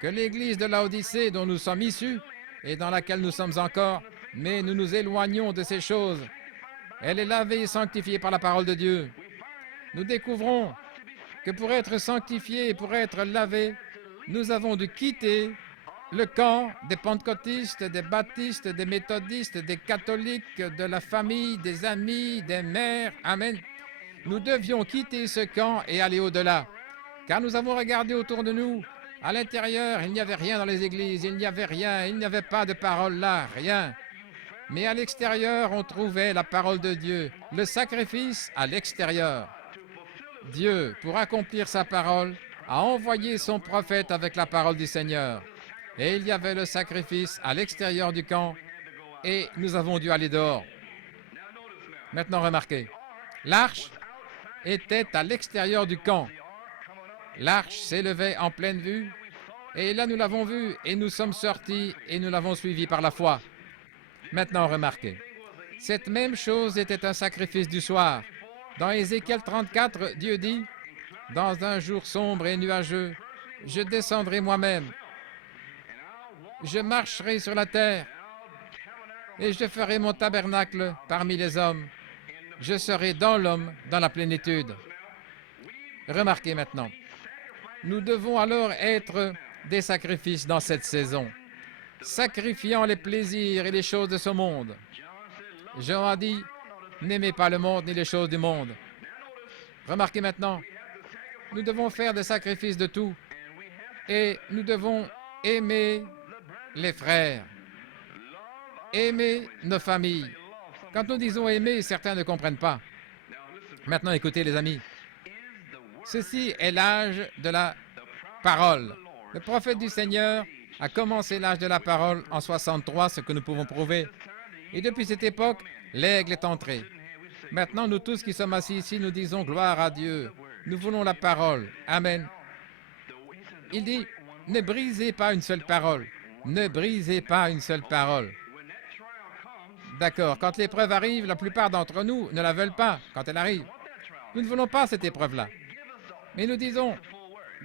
que l'église de Laodicée dont nous sommes issus et dans laquelle nous sommes encore, mais nous nous éloignons de ces choses. Elle est lavée et sanctifiée par la parole de Dieu. Nous découvrons que pour être sanctifiés et pour être lavés, nous avons dû quitter le camp des pentecôtistes, des baptistes, des méthodistes, des catholiques, de la famille, des amis, des mères. Amen. Nous devions quitter ce camp et aller au-delà, car nous avons regardé autour de nous. À l'intérieur, il n'y avait rien dans les églises, il n'y avait rien, il n'y avait pas de parole là, rien. Mais à l'extérieur, on trouvait la parole de Dieu, le sacrifice à l'extérieur. Dieu, pour accomplir sa parole, a envoyé son prophète avec la parole du Seigneur. Et il y avait le sacrifice à l'extérieur du camp, et nous avons dû aller dehors. Maintenant, remarquez, l'arche était à l'extérieur du camp. L'arche s'élevait en pleine vue, et là nous l'avons vue, et nous sommes sortis, et nous l'avons suivie par la foi. Maintenant, remarquez, cette même chose était un sacrifice du soir. Dans Ézéchiel 34, Dieu dit, « Dans un jour sombre et nuageux, je descendrai moi-même. Je marcherai sur la terre, et je ferai mon tabernacle parmi les hommes. Je serai dans l'homme, dans la plénitude. » Remarquez maintenant, nous devons alors être des sacrifices dans cette saison, sacrifiant les plaisirs et les choses de ce monde. Jean a dit, n'aimez pas le monde ni les choses du monde. Remarquez maintenant, nous devons faire des sacrifices de tout et nous devons aimer les frères, aimer nos familles. Quand nous disons aimer, certains ne comprennent pas. Maintenant, écoutez les amis, ceci est l'âge de la parole. Le prophète du Seigneur a commencé l'âge de la parole en 63, ce que nous pouvons prouver. Et depuis cette époque, l'aigle est entré. Maintenant, nous tous qui sommes assis ici, nous disons gloire à Dieu. Nous voulons la parole. Amen. Il dit, ne brisez pas une seule parole. Ne brisez pas une seule parole. D'accord, quand l'épreuve arrive, la plupart d'entre nous ne la veulent pas quand elle arrive. Nous ne voulons pas cette épreuve-là. Mais nous disons,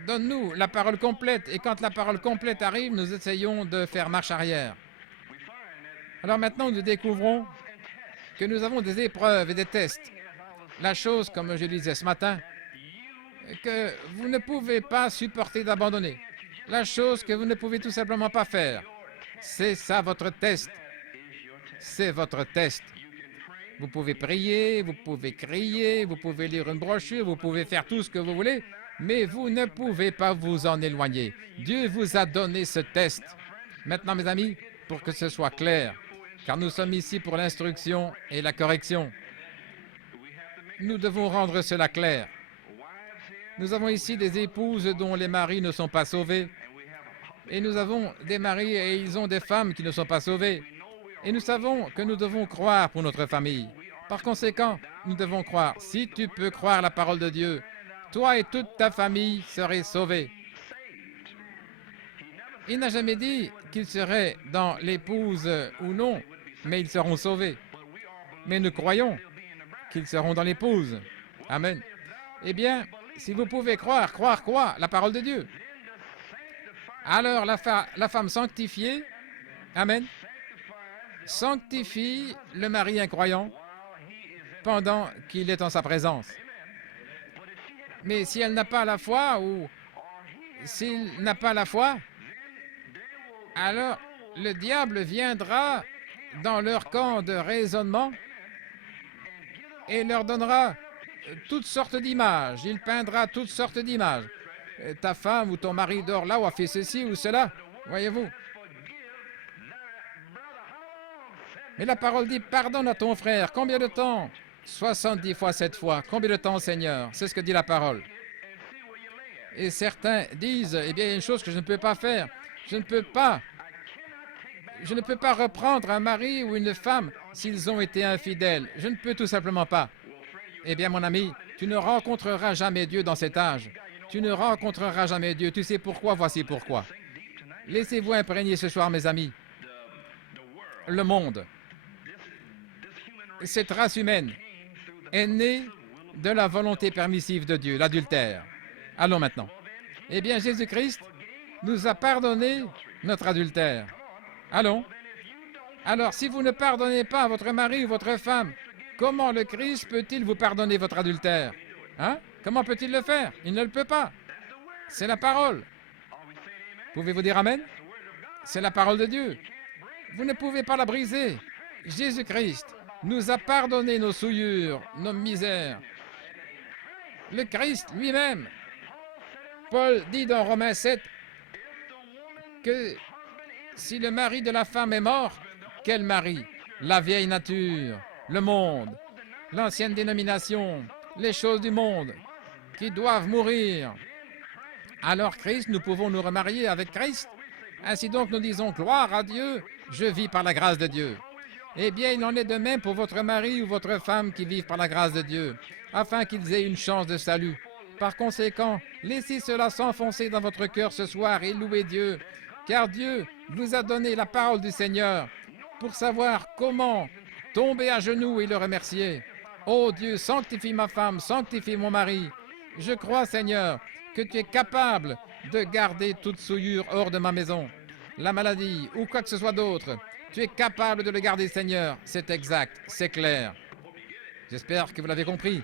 donne-nous la parole complète. Et quand la parole complète arrive, nous essayons de faire marche arrière. Alors maintenant, nous découvrons que nous avons des épreuves et des tests. La chose, comme je le disais ce matin, que vous ne pouvez pas supporter d'abandonner. La chose que vous ne pouvez tout simplement pas faire. C'est ça votre test. C'est votre test. Vous pouvez prier, vous pouvez crier, vous pouvez lire une brochure, vous pouvez faire tout ce que vous voulez, mais vous ne pouvez pas vous en éloigner. Dieu vous a donné ce test. Maintenant, mes amis, pour que ce soit clair, car nous sommes ici pour l'instruction et la correction, nous devons rendre cela clair. Nous avons ici des épouses dont les maris ne sont pas sauvés, et nous avons des maris et ils ont des femmes qui ne sont pas sauvées. Et nous savons que nous devons croire pour notre famille. Par conséquent, nous devons croire. Si tu peux croire la parole de Dieu, toi et toute ta famille serez sauvés. Il n'a jamais dit qu'ils seraient dans l'épouse ou non, mais ils seront sauvés. Mais nous croyons qu'ils seront dans l'épouse. Amen. Eh bien, si vous pouvez croire quoi? La parole de Dieu. Alors la femme sanctifiée, amen, sanctifie le mari incroyant pendant qu'il est en sa présence. Mais si elle n'a pas la foi ou s'il n'a pas la foi, alors le diable viendra dans leur camp de raisonnement et leur donnera toutes sortes d'images. Il peindra toutes sortes d'images. Ta femme ou ton mari dort là ou a fait ceci ou cela, voyez-vous. Mais la parole dit, pardonne à ton frère. Combien de temps? 70 fois 7 fois. Combien de temps, Seigneur? C'est ce que dit la parole. Et certains disent, eh bien, il y a une chose que je ne peux pas faire. Je ne peux pas reprendre un mari ou une femme s'ils ont été infidèles. Je ne peux tout simplement pas. Eh bien, mon ami, tu ne rencontreras jamais Dieu dans cet âge. Tu ne rencontreras jamais Dieu. Tu sais pourquoi? Voici pourquoi. Laissez-vous imprégner ce soir, mes amis. Le monde, cette race humaine est née de la volonté permissive de Dieu, l'adultère. Allons maintenant. Eh bien, Jésus-Christ nous a pardonné notre adultère. Allons. Alors, si vous ne pardonnez pas à votre mari ou votre femme, comment le Christ peut-il vous pardonner votre adultère? Hein? Comment peut-il le faire? Il ne le peut pas. C'est la parole. Pouvez-vous dire Amen? C'est la parole de Dieu. Vous ne pouvez pas la briser. Jésus-Christ nous a pardonné nos souillures, nos misères. Le Christ lui-même. Paul dit dans Romains 7 que si le mari de la femme est mort, quel mari? La vieille nature, le monde, l'ancienne dénomination, les choses du monde qui doivent mourir. Alors Christ, nous pouvons nous remarier avec Christ. Ainsi donc, nous disons gloire à Dieu, je vis par la grâce de Dieu. Eh bien, il en est de même pour votre mari ou votre femme qui vivent par la grâce de Dieu, afin qu'ils aient une chance de salut. Par conséquent, laissez cela s'enfoncer dans votre cœur ce soir et louez Dieu, car Dieu vous a donné la parole du Seigneur pour savoir comment tomber à genoux et le remercier. Ô Dieu, sanctifie ma femme, sanctifie mon mari. Je crois, Seigneur, que tu es capable de garder toute souillure hors de ma maison, la maladie ou quoi que ce soit d'autre. Tu es capable de le garder, Seigneur. C'est exact, c'est clair. J'espère que vous l'avez compris,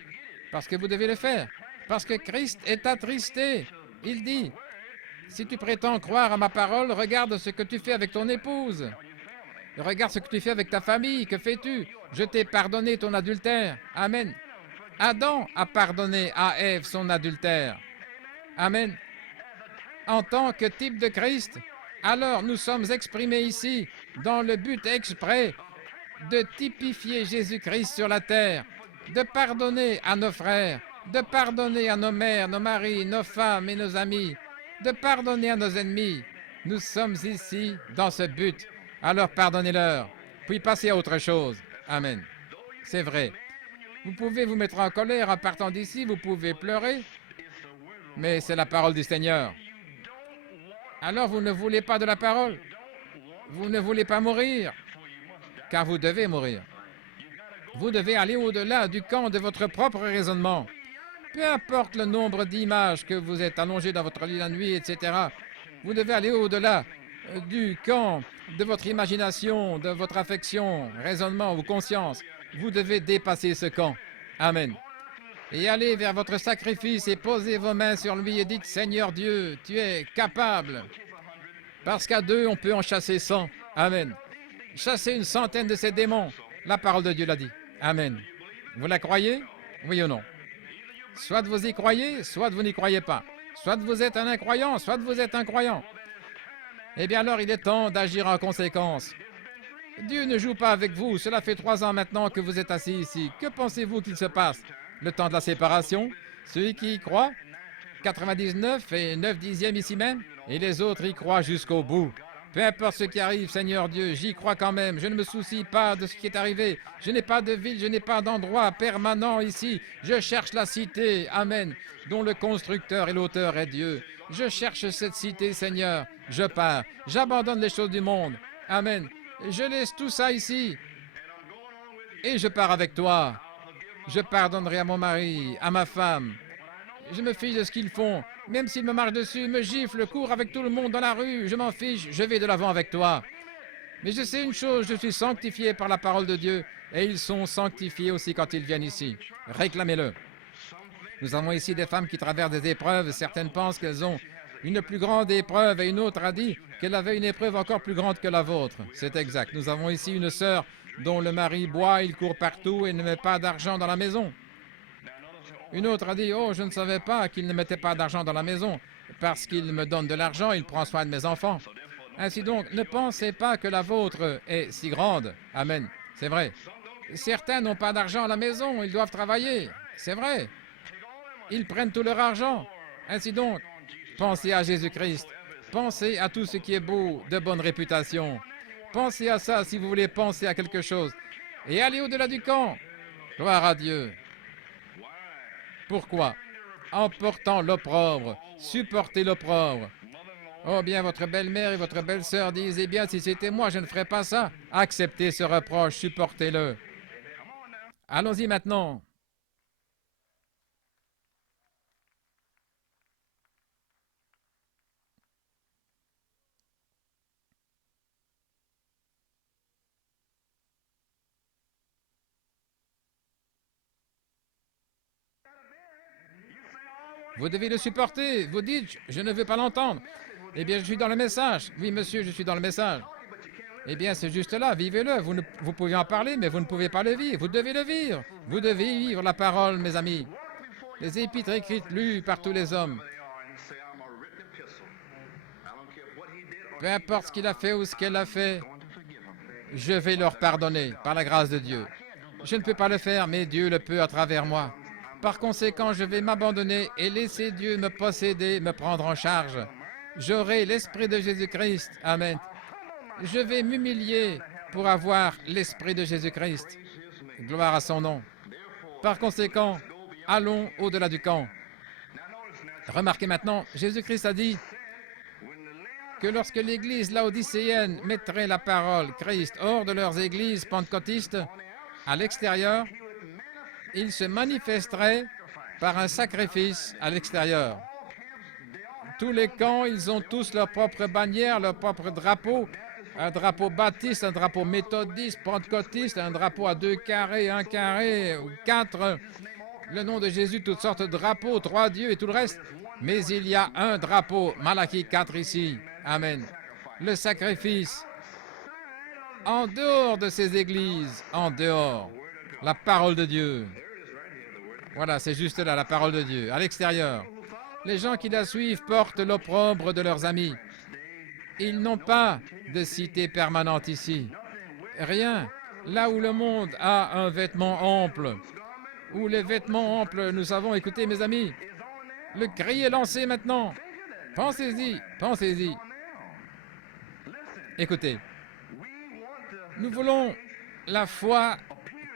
parce que vous devez le faire, parce que Christ est attristé. Il dit, si tu prétends croire à ma parole, regarde ce que tu fais avec ton épouse. Regarde ce que tu fais avec ta famille. Que fais-tu? Je t'ai pardonné ton adultère. Amen. Adam a pardonné à Ève son adultère. Amen. En tant que type de Christ, alors nous sommes exprimés ici dans le but exprès de typifier Jésus-Christ sur la terre, de pardonner à nos frères, de pardonner à nos mères, nos maris, nos femmes et nos amis, de pardonner à nos ennemis. Nous sommes ici dans ce but. Alors pardonnez-leur, puis passez à autre chose. Amen. C'est vrai. Vous pouvez vous mettre en colère en partant d'ici, vous pouvez pleurer, mais c'est la parole du Seigneur. Alors vous ne voulez pas de la parole. Vous ne voulez pas mourir, car vous devez mourir. Vous devez aller au-delà du camp de votre propre raisonnement. Peu importe le nombre d'images que vous êtes allongé dans votre lit la nuit, etc. Vous devez aller au-delà du camp de votre imagination, de votre affection, raisonnement ou conscience. Vous devez dépasser ce camp. Amen. et allez vers votre sacrifice et posez vos mains sur lui et dites, Seigneur Dieu, tu es capable. Parce qu'à deux, on peut en chasser 100. Amen. Chasser une centaine de ces démons. La parole de Dieu l'a dit. Amen. Vous la croyez? Oui ou non? Soit vous y croyez, soit vous n'y croyez pas. Soit vous êtes un incroyant, soit vous êtes un croyant. Eh bien alors, il est temps d'agir en conséquence. Dieu ne joue pas avec vous. Cela fait 3 ans maintenant que vous êtes assis ici. Que pensez-vous qu'il se passe? Le temps de la séparation? Ceux qui y croient? 99 et 9 dixièmes ici même? Et les autres y croient jusqu'au bout. Peu importe ce qui arrive, Seigneur Dieu, j'y crois quand même. Je ne me soucie pas de ce qui est arrivé. Je n'ai pas de ville, je n'ai pas d'endroit permanent ici. Je cherche la cité, Amen, dont le constructeur et l'auteur est Dieu. Je cherche cette cité, Seigneur. Je pars. J'abandonne les choses du monde. Amen. Je laisse tout ça ici. Et je pars avec toi. Je pardonnerai à mon mari, à ma femme. Je me fiche de ce qu'ils font. Même s'ils me marchent dessus, me giflent, courent avec tout le monde dans la rue, je m'en fiche, je vais de l'avant avec toi. Mais je sais une chose, je suis sanctifié par la parole de Dieu et ils sont sanctifiés aussi quand ils viennent ici. Réclamez-le. Nous avons ici des femmes qui traversent des épreuves. Certaines pensent qu'elles ont une plus grande épreuve et une autre a dit qu'elle avait une épreuve encore plus grande que la vôtre. C'est exact. Nous avons ici une sœur dont le mari boit, il court partout et ne met pas d'argent dans la maison. Une autre a dit, oh, je ne savais pas qu'il ne mettait pas d'argent dans la maison. Parce qu'il me donne de l'argent, il prend soin de mes enfants. Ainsi donc, ne pensez pas que la vôtre est si grande. Amen. C'est vrai. Certains n'ont pas d'argent à la maison, ils doivent travailler. C'est vrai. Ils prennent tout leur argent. Ainsi donc, pensez à Jésus-Christ. Pensez à tout ce qui est beau, de bonne réputation. Pensez à ça si vous voulez penser à quelque chose. Et allez au-delà du camp. Gloire à Dieu. Pourquoi? En portant l'opprobre, supportez l'opprobre. Oh bien, votre belle-mère et votre belle-sœur disent, eh bien, si c'était moi, je ne ferais pas ça. Acceptez ce reproche, supportez-le. Allons-y maintenant. Vous devez le supporter. Vous dites, je ne veux pas l'entendre. Eh bien, je suis dans le message. Oui, monsieur, je suis dans le message. Eh bien, c'est juste là, vivez-le. Vous pouvez en parler, mais vous ne pouvez pas le vivre. Vous devez le vivre. Vous devez vivre la parole, mes amis. Les épîtres écrites, lues par tous les hommes. Peu importe ce qu'il a fait ou ce qu'elle a fait, je vais leur pardonner par la grâce de Dieu. Je ne peux pas le faire, mais Dieu le peut à travers moi. Par conséquent, je vais m'abandonner et laisser Dieu me posséder, me prendre en charge. J'aurai l'Esprit de Jésus-Christ. Amen. Je vais m'humilier pour avoir l'Esprit de Jésus-Christ. Gloire à son nom. Par conséquent, allons au-delà du camp. Remarquez maintenant, Jésus-Christ a dit que lorsque l'Église laodicéenne mettrait la parole Christ hors de leurs églises pentecôtistes, à l'extérieur, il se manifesterait par un sacrifice à l'extérieur. Tous les camps, ils ont tous leur propre bannière, leur propre drapeau. Un drapeau baptiste, un drapeau méthodiste, pentecôtiste, un drapeau à 2 carrés, 1 carré, ou 4. Le nom de Jésus, toutes sortes de drapeaux, 3 dieux et tout le reste. Mais il y a un drapeau, Malachie 4 ici. Amen. Le sacrifice. En dehors de ces églises, en dehors. La parole de Dieu. Voilà, c'est juste là, la parole de Dieu. À l'extérieur, les gens qui la suivent portent l'opprobre de leurs amis. Ils n'ont pas de cité permanente ici. Rien. Là où le monde a un vêtement ample, où les vêtements amples, nous savons, écoutez mes amis, le cri est lancé maintenant. Pensez-y, pensez-y. Écoutez, nous voulons la foi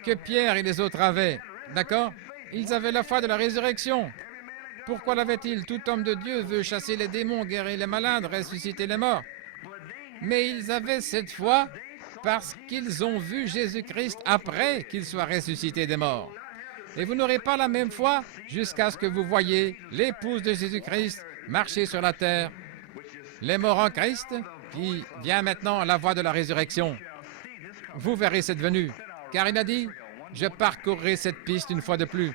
que Pierre et les autres avaient, d'accord? Ils avaient la foi de la résurrection. Pourquoi l'avaient-ils? Tout homme de Dieu veut chasser les démons, guérir les malades, ressusciter les morts. Mais ils avaient cette foi parce qu'ils ont vu Jésus-Christ après qu'il soit ressuscité des morts. Et vous n'aurez pas la même foi jusqu'à ce que vous voyiez l'épouse de Jésus-Christ marcher sur la terre, les morts en Christ, qui vient maintenant la voie de la résurrection. Vous verrez cette venue, car il a dit, je parcourrai cette piste une fois de plus.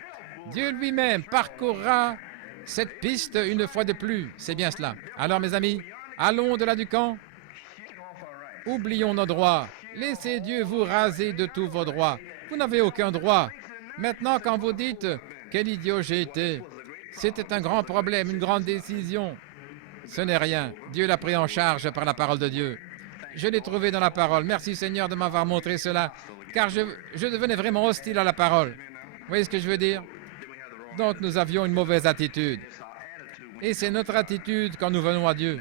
Dieu lui-même parcourra cette piste une fois de plus. C'est bien cela. Alors, mes amis, allons au-delà du camp. Oublions nos droits. Laissez Dieu vous raser de tous vos droits. Vous n'avez aucun droit. Maintenant, quand vous dites « Quel idiot j'ai été », c'était un grand problème, une grande décision. Ce n'est rien. Dieu l'a pris en charge par la parole de Dieu. Je l'ai trouvé dans la parole. Merci Seigneur de m'avoir montré cela, car je devenais vraiment hostile à la parole. Vous voyez ce que je veux dire? Donc nous avions une mauvaise attitude. Et c'est notre attitude quand nous venons à Dieu.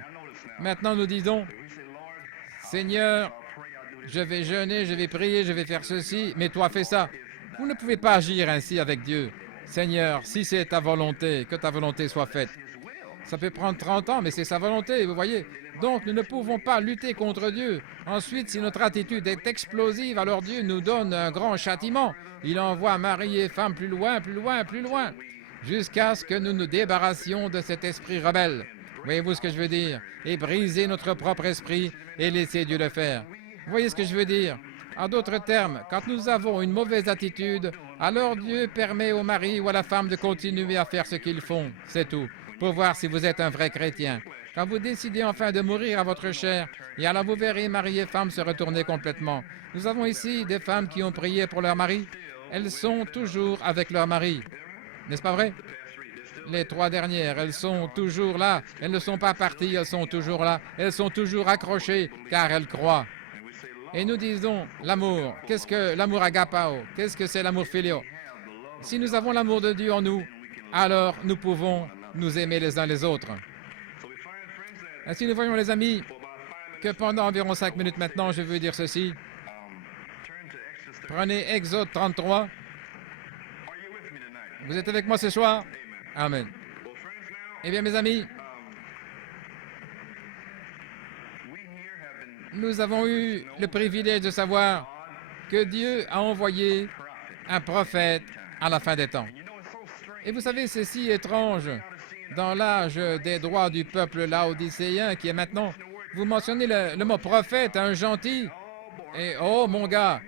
Maintenant nous disons, Seigneur, je vais jeûner, je vais prier, je vais faire ceci, mais toi fais ça. Vous ne pouvez pas agir ainsi avec Dieu. Seigneur, si c'est ta volonté, que ta volonté soit faite. Ça peut prendre 30 ans, mais c'est sa volonté, vous voyez. Donc, nous ne pouvons pas lutter contre Dieu. Ensuite, si notre attitude est explosive, alors Dieu nous donne un grand châtiment. Il envoie mari et femme plus loin, plus loin, plus loin, jusqu'à ce que nous nous débarrassions de cet esprit rebelle. Voyez-vous ce que je veux dire? Et briser notre propre esprit et laisser Dieu le faire. Vous voyez ce que je veux dire? En d'autres termes, quand nous avons une mauvaise attitude, alors Dieu permet au mari ou à la femme de continuer à faire ce qu'ils font. C'est tout. Pour voir si vous êtes un vrai chrétien. Quand vous décidez enfin de mourir à votre chair, et alors vous verrez mari et femme se retourner complètement. Nous avons ici des femmes qui ont prié pour leur mari. Elles sont toujours avec leur mari. N'est-ce pas vrai? Les 3 dernières, elles sont toujours là. Elles ne sont pas parties, elles sont toujours là. Elles sont toujours accrochées, car elles croient. Et nous disons l'amour. Qu'est-ce que l'amour agapao? Qu'est-ce que c'est l'amour philéo? Si nous avons l'amour de Dieu en nous, alors nous pouvons nous aimer les uns les autres. Ainsi, nous voyons, les amis, que pendant environ 5 minutes maintenant, je veux dire ceci. Prenez Exode 33. Vous êtes avec moi ce soir? Amen. Eh bien, mes amis, nous avons eu le privilège de savoir que Dieu a envoyé un prophète à la fin des temps. Et vous savez, c'est si étrange dans l'âge des droits du peuple laodicéen qui est maintenant. Vous mentionnez le mot prophète, un gentil, et oh mon gars,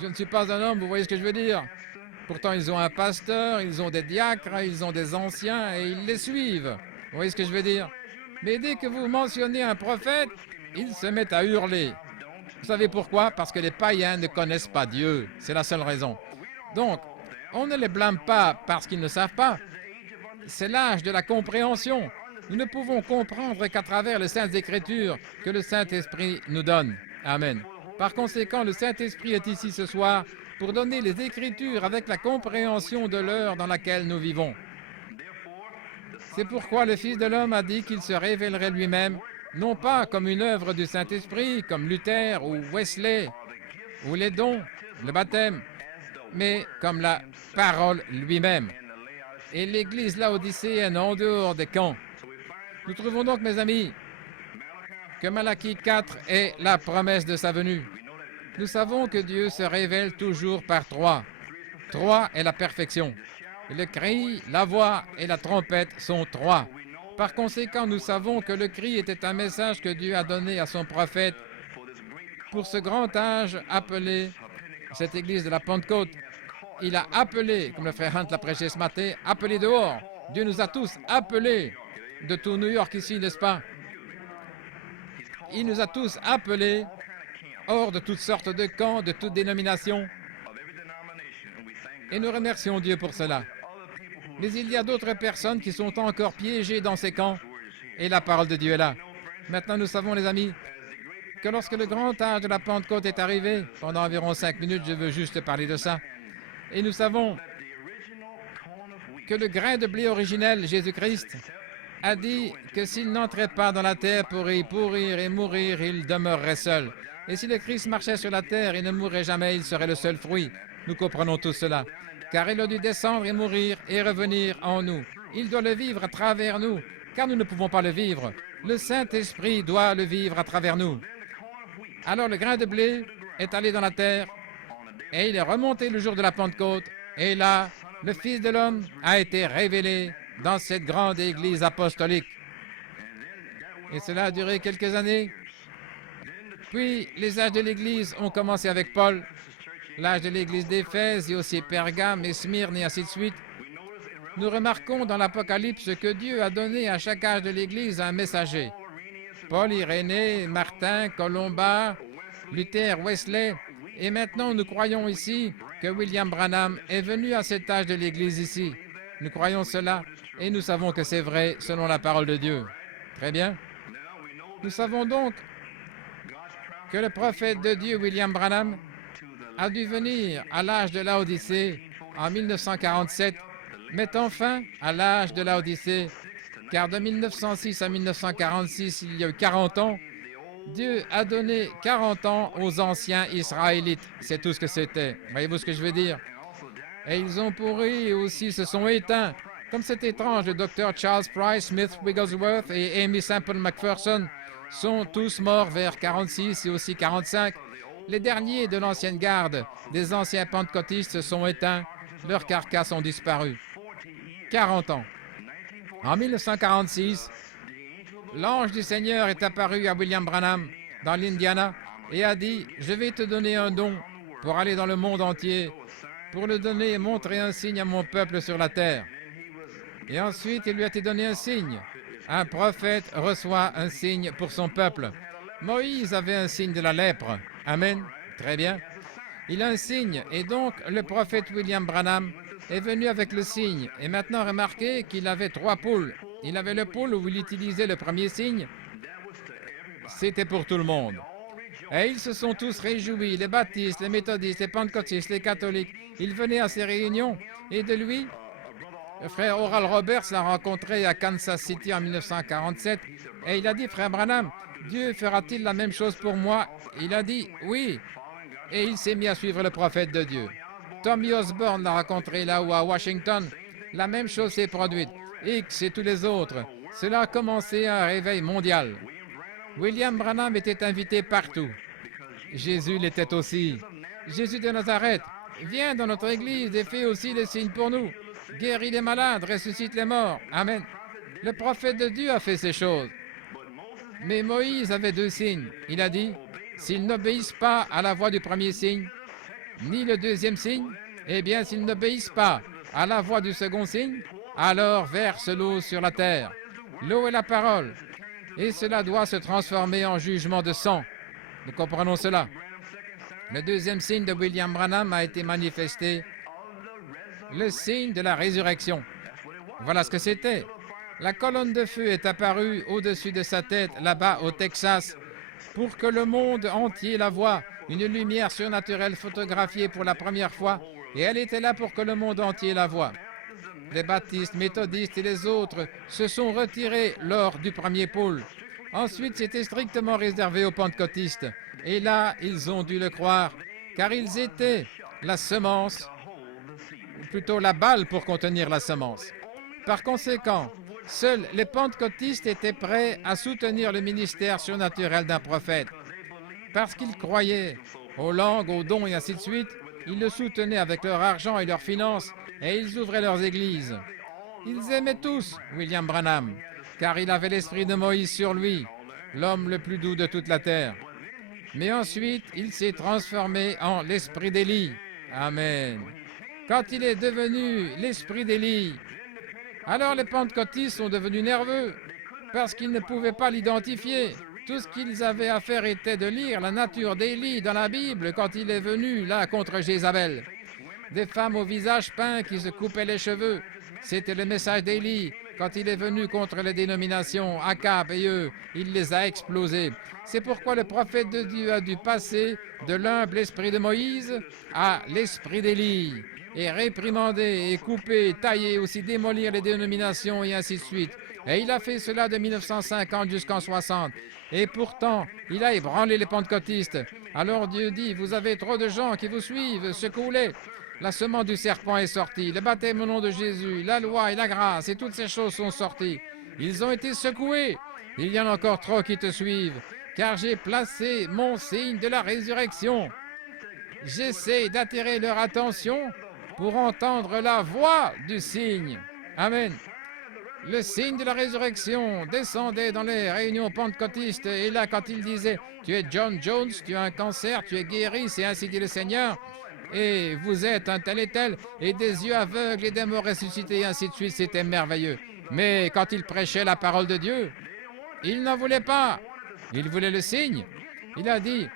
je ne suis pas un homme, vous voyez ce que je veux dire? Pourtant, ils ont un pasteur, ils ont des diacres, ils ont des anciens et ils les suivent. Vous voyez ce que je veux dire? Mais dès que vous mentionnez un prophète, ils se mettent à hurler. Vous savez pourquoi? Parce que les païens ne connaissent pas Dieu. C'est la seule raison. Donc, on ne les blâme pas parce qu'ils ne savent pas. C'est l'âge de la compréhension. Nous ne pouvons comprendre qu'à travers les Saintes Écritures que le Saint-Esprit nous donne. Amen. Par conséquent, le Saint-Esprit est ici ce soir pour donner les Écritures avec la compréhension de l'heure dans laquelle nous vivons. C'est pourquoi le Fils de l'homme a dit qu'il se révélerait lui-même, non pas comme une œuvre du Saint-Esprit, comme Luther ou Wesley, ou les dons, le baptême, mais comme la parole lui-même. Et l'Église laodicéenne en dehors des camps. Nous trouvons donc, mes amis, que Malachie 4 est la promesse de sa venue. Nous savons que Dieu se révèle toujours par 3. 3 est la perfection. Le cri, la voix et la trompette sont 3. Par conséquent, nous savons que le cri était un message que Dieu a donné à son prophète pour ce grand âge appelé cette église de la Pentecôte. Il a appelé, comme le frère Hunt l'a prêché ce matin, appelé dehors. Dieu nous a tous appelés de tout New York ici, n'est-ce pas? Il nous a tous appelés hors de toutes sortes de camps, de toutes dénominations. Et nous remercions Dieu pour cela. Mais il y a d'autres personnes qui sont encore piégées dans ces camps. Et la parole de Dieu est là. Maintenant, nous savons, les amis, que lorsque le grand âge de la Pentecôte est arrivé, pendant environ 5 minutes, je veux juste parler de ça. Et nous savons que le grain de blé originel, Jésus-Christ, a dit que s'il n'entrait pas dans la terre pour y pourrir et mourir, il demeurerait seul. Et si le Christ marchait sur la terre et ne mourrait jamais, il serait le seul fruit. Nous comprenons tout cela. Car il a dû descendre et mourir et revenir en nous. Il doit le vivre à travers nous, car nous ne pouvons pas le vivre. Le Saint-Esprit doit le vivre à travers nous. Alors le grain de blé est allé dans la terre et il est remonté le jour de la Pentecôte. Et là, le Fils de l'homme a été révélé dans cette grande église apostolique. Et cela a duré quelques années. Puis les âges de l'église ont commencé avec Paul. l'âge de l'église d'Éphèse et aussi Pergame et Smyrne et ainsi de suite. Nous remarquons dans l'Apocalypse que Dieu a donné à chaque âge de l'église un messager. Paul, Irénée, Martin, Colomba, Luther, Wesley. Et maintenant, nous croyons ici que William Branham est venu à cet âge de l'église ici. Nous croyons cela et nous savons que c'est vrai selon la parole de Dieu. Très bien. Nous savons donc que le prophète de Dieu, William Branham, a dû venir à l'âge de l'Odyssée en 1947, mettant fin à l'âge de l'Odyssée, car de 1906 à 1946, il y a eu 40 ans, Dieu a donné 40 ans aux anciens Israélites. C'est tout ce que c'était. Voyez-vous ce que je veux dire? Et ils ont pourri et aussi se sont éteints. Comme c'est étrange, le docteur Charles Price, Smith Wigglesworth et Amy Semple McPherson sont tous morts vers 46 et aussi 45. Les derniers de l'ancienne garde des anciens pentecôtistes se sont éteints. Leurs carcasses ont disparu. 40 ans. En 1946, l'ange du Seigneur est apparu à William Branham dans l'Indiana et a dit « Je vais te donner un don pour aller dans le monde entier, pour le donner et montrer un signe à mon peuple sur la terre. » Et ensuite, il lui a été donné un signe. Un prophète reçoit un signe pour son peuple. Moïse avait un signe de la lèpre. Amen. Très bien. Il a un signe. Et donc, le prophète William Branham est venu avec le signe. Et maintenant, remarquez qu'il avait 3 poules. Il avait le poule où il utilisait le premier signe. C'était pour tout le monde. Et ils se sont tous réjouis, les baptistes, les méthodistes, les pentecôtistes, les catholiques. Ils venaient à ces réunions. Et de lui, le frère Oral Roberts l'a rencontré à Kansas City en 1947. Et il a dit, frère Branham, Dieu fera-t-il la même chose pour moi? Il a dit, oui. Et il s'est mis à suivre le prophète de Dieu. Tommy Osborne l'a rencontré là-haut à Washington. La même chose s'est produite. X et tous les autres. Cela a commencé un réveil mondial. William Branham était invité partout. Jésus l'était aussi. Jésus de Nazareth, viens dans notre église et fais aussi des signes pour nous. Guéris les malades, ressuscite les morts. Amen. Le prophète de Dieu a fait ces choses. Mais Moïse avait 2 signes. Il a dit, s'ils n'obéissent pas à la voix du premier signe, ni le deuxième signe, eh bien, s'ils n'obéissent pas à la voix du second signe, alors verse l'eau sur la terre. L'eau est la parole. Et cela doit se transformer en jugement de sang. Nous comprenons cela. Le deuxième signe de William Branham a été manifesté, le signe de la résurrection. Voilà ce que c'était. La colonne de feu est apparue au-dessus de sa tête, là-bas au Texas, pour que le monde entier la voie. Une lumière surnaturelle photographiée pour la première fois, et elle était là pour que le monde entier la voie. Les baptistes, méthodistes et les autres se sont retirés lors du premier pôle. Ensuite, c'était strictement réservé aux pentecôtistes. Et là, ils ont dû le croire, car ils étaient la semence, ou plutôt la balle pour contenir la semence. Par conséquent, seuls les pentecôtistes étaient prêts à soutenir le ministère surnaturel d'un prophète. Parce qu'ils croyaient aux langues, aux dons et ainsi de suite, ils le soutenaient avec leur argent et leurs finances, et ils ouvraient leurs églises. Ils aimaient tous William Branham, car il avait l'esprit de Moïse sur lui, l'homme le plus doux de toute la terre. Mais ensuite, il s'est transformé en l'esprit d'Élie. Amen. Quand il est devenu l'esprit d'Élie, alors les pentecôtistes sont devenus nerveux, parce qu'ils ne pouvaient pas l'identifier. Tout ce qu'ils avaient à faire était de lire la nature d'Élie dans la Bible quand il est venu là contre Jézabel. Des femmes au visage peint qui se coupaient les cheveux. C'était le message d'Élie quand il est venu contre les dénominations, Akab et eux. Il les a explosés. C'est pourquoi le prophète de Dieu a dû passer de l'humble esprit de Moïse à l'esprit d'Élie et réprimander et couper, tailler, aussi démolir les dénominations et ainsi de suite. Et il a fait cela de 1950 jusqu'en 60. Et pourtant, il a ébranlé les pentecôtistes. Alors Dieu dit, vous avez trop de gens qui vous suivent, secouez-les. La semence du serpent est sortie, le baptême au nom de Jésus, la loi et la grâce, et toutes ces choses sont sorties. Ils ont été secoués. Il y en a encore trop qui te suivent, car j'ai placé mon signe de la résurrection. J'essaie d'attirer leur attention pour entendre la voix du signe. Amen. Le signe de la résurrection descendait dans les réunions pentecôtistes, et là, quand il disait « Tu es John Jones, tu as un cancer, tu es guéri, c'est ainsi dit le Seigneur », et vous êtes un tel et tel, et des yeux aveugles et des morts ressuscités, et ainsi de suite. C'était merveilleux. Mais quand il prêchait la parole de Dieu, il n'en voulait pas. Il voulait le signe. Il a dit,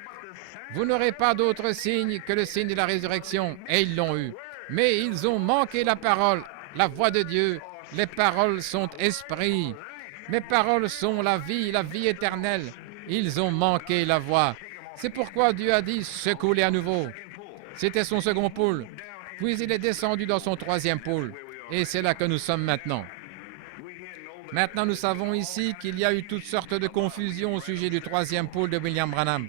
vous n'aurez pas d'autre signe que le signe de la résurrection. Et ils l'ont eu. Mais ils ont manqué la parole, la voix de Dieu. Les paroles sont esprit. Mes paroles sont la vie éternelle. Ils ont manqué la voix. C'est pourquoi Dieu a dit, secoue-les à nouveau. C'était son second pôle. Puis il est descendu dans son troisième pôle. Et c'est là que nous sommes maintenant. Maintenant, nous savons ici qu'il y a eu toutes sortes de confusions au sujet du troisième pôle de William Branham.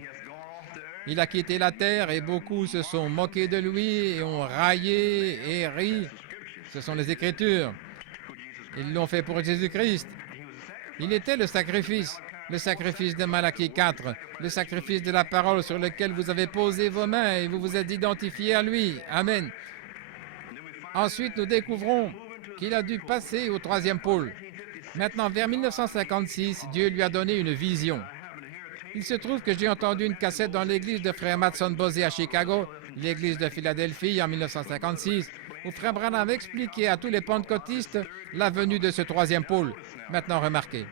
Il a quitté la terre et beaucoup se sont moqués de lui et ont raillé et ri. Ce sont les Écritures. Ils l'ont fait pour Jésus-Christ. Il était le sacrifice de Malachie 4, le sacrifice de la parole sur lequel vous avez posé vos mains et vous vous êtes identifié à lui. Amen. Ensuite, nous découvrons qu'il a dû passer au troisième pôle. Maintenant, vers 1956, Dieu lui a donné une vision. Il se trouve que j'ai entendu une cassette dans l'église de Frère Matson Bosé à Chicago, l'église de Philadelphie en 1956, où Frère Branham expliquait à tous les pentecôtistes la venue de ce troisième pôle. Maintenant, remarquez.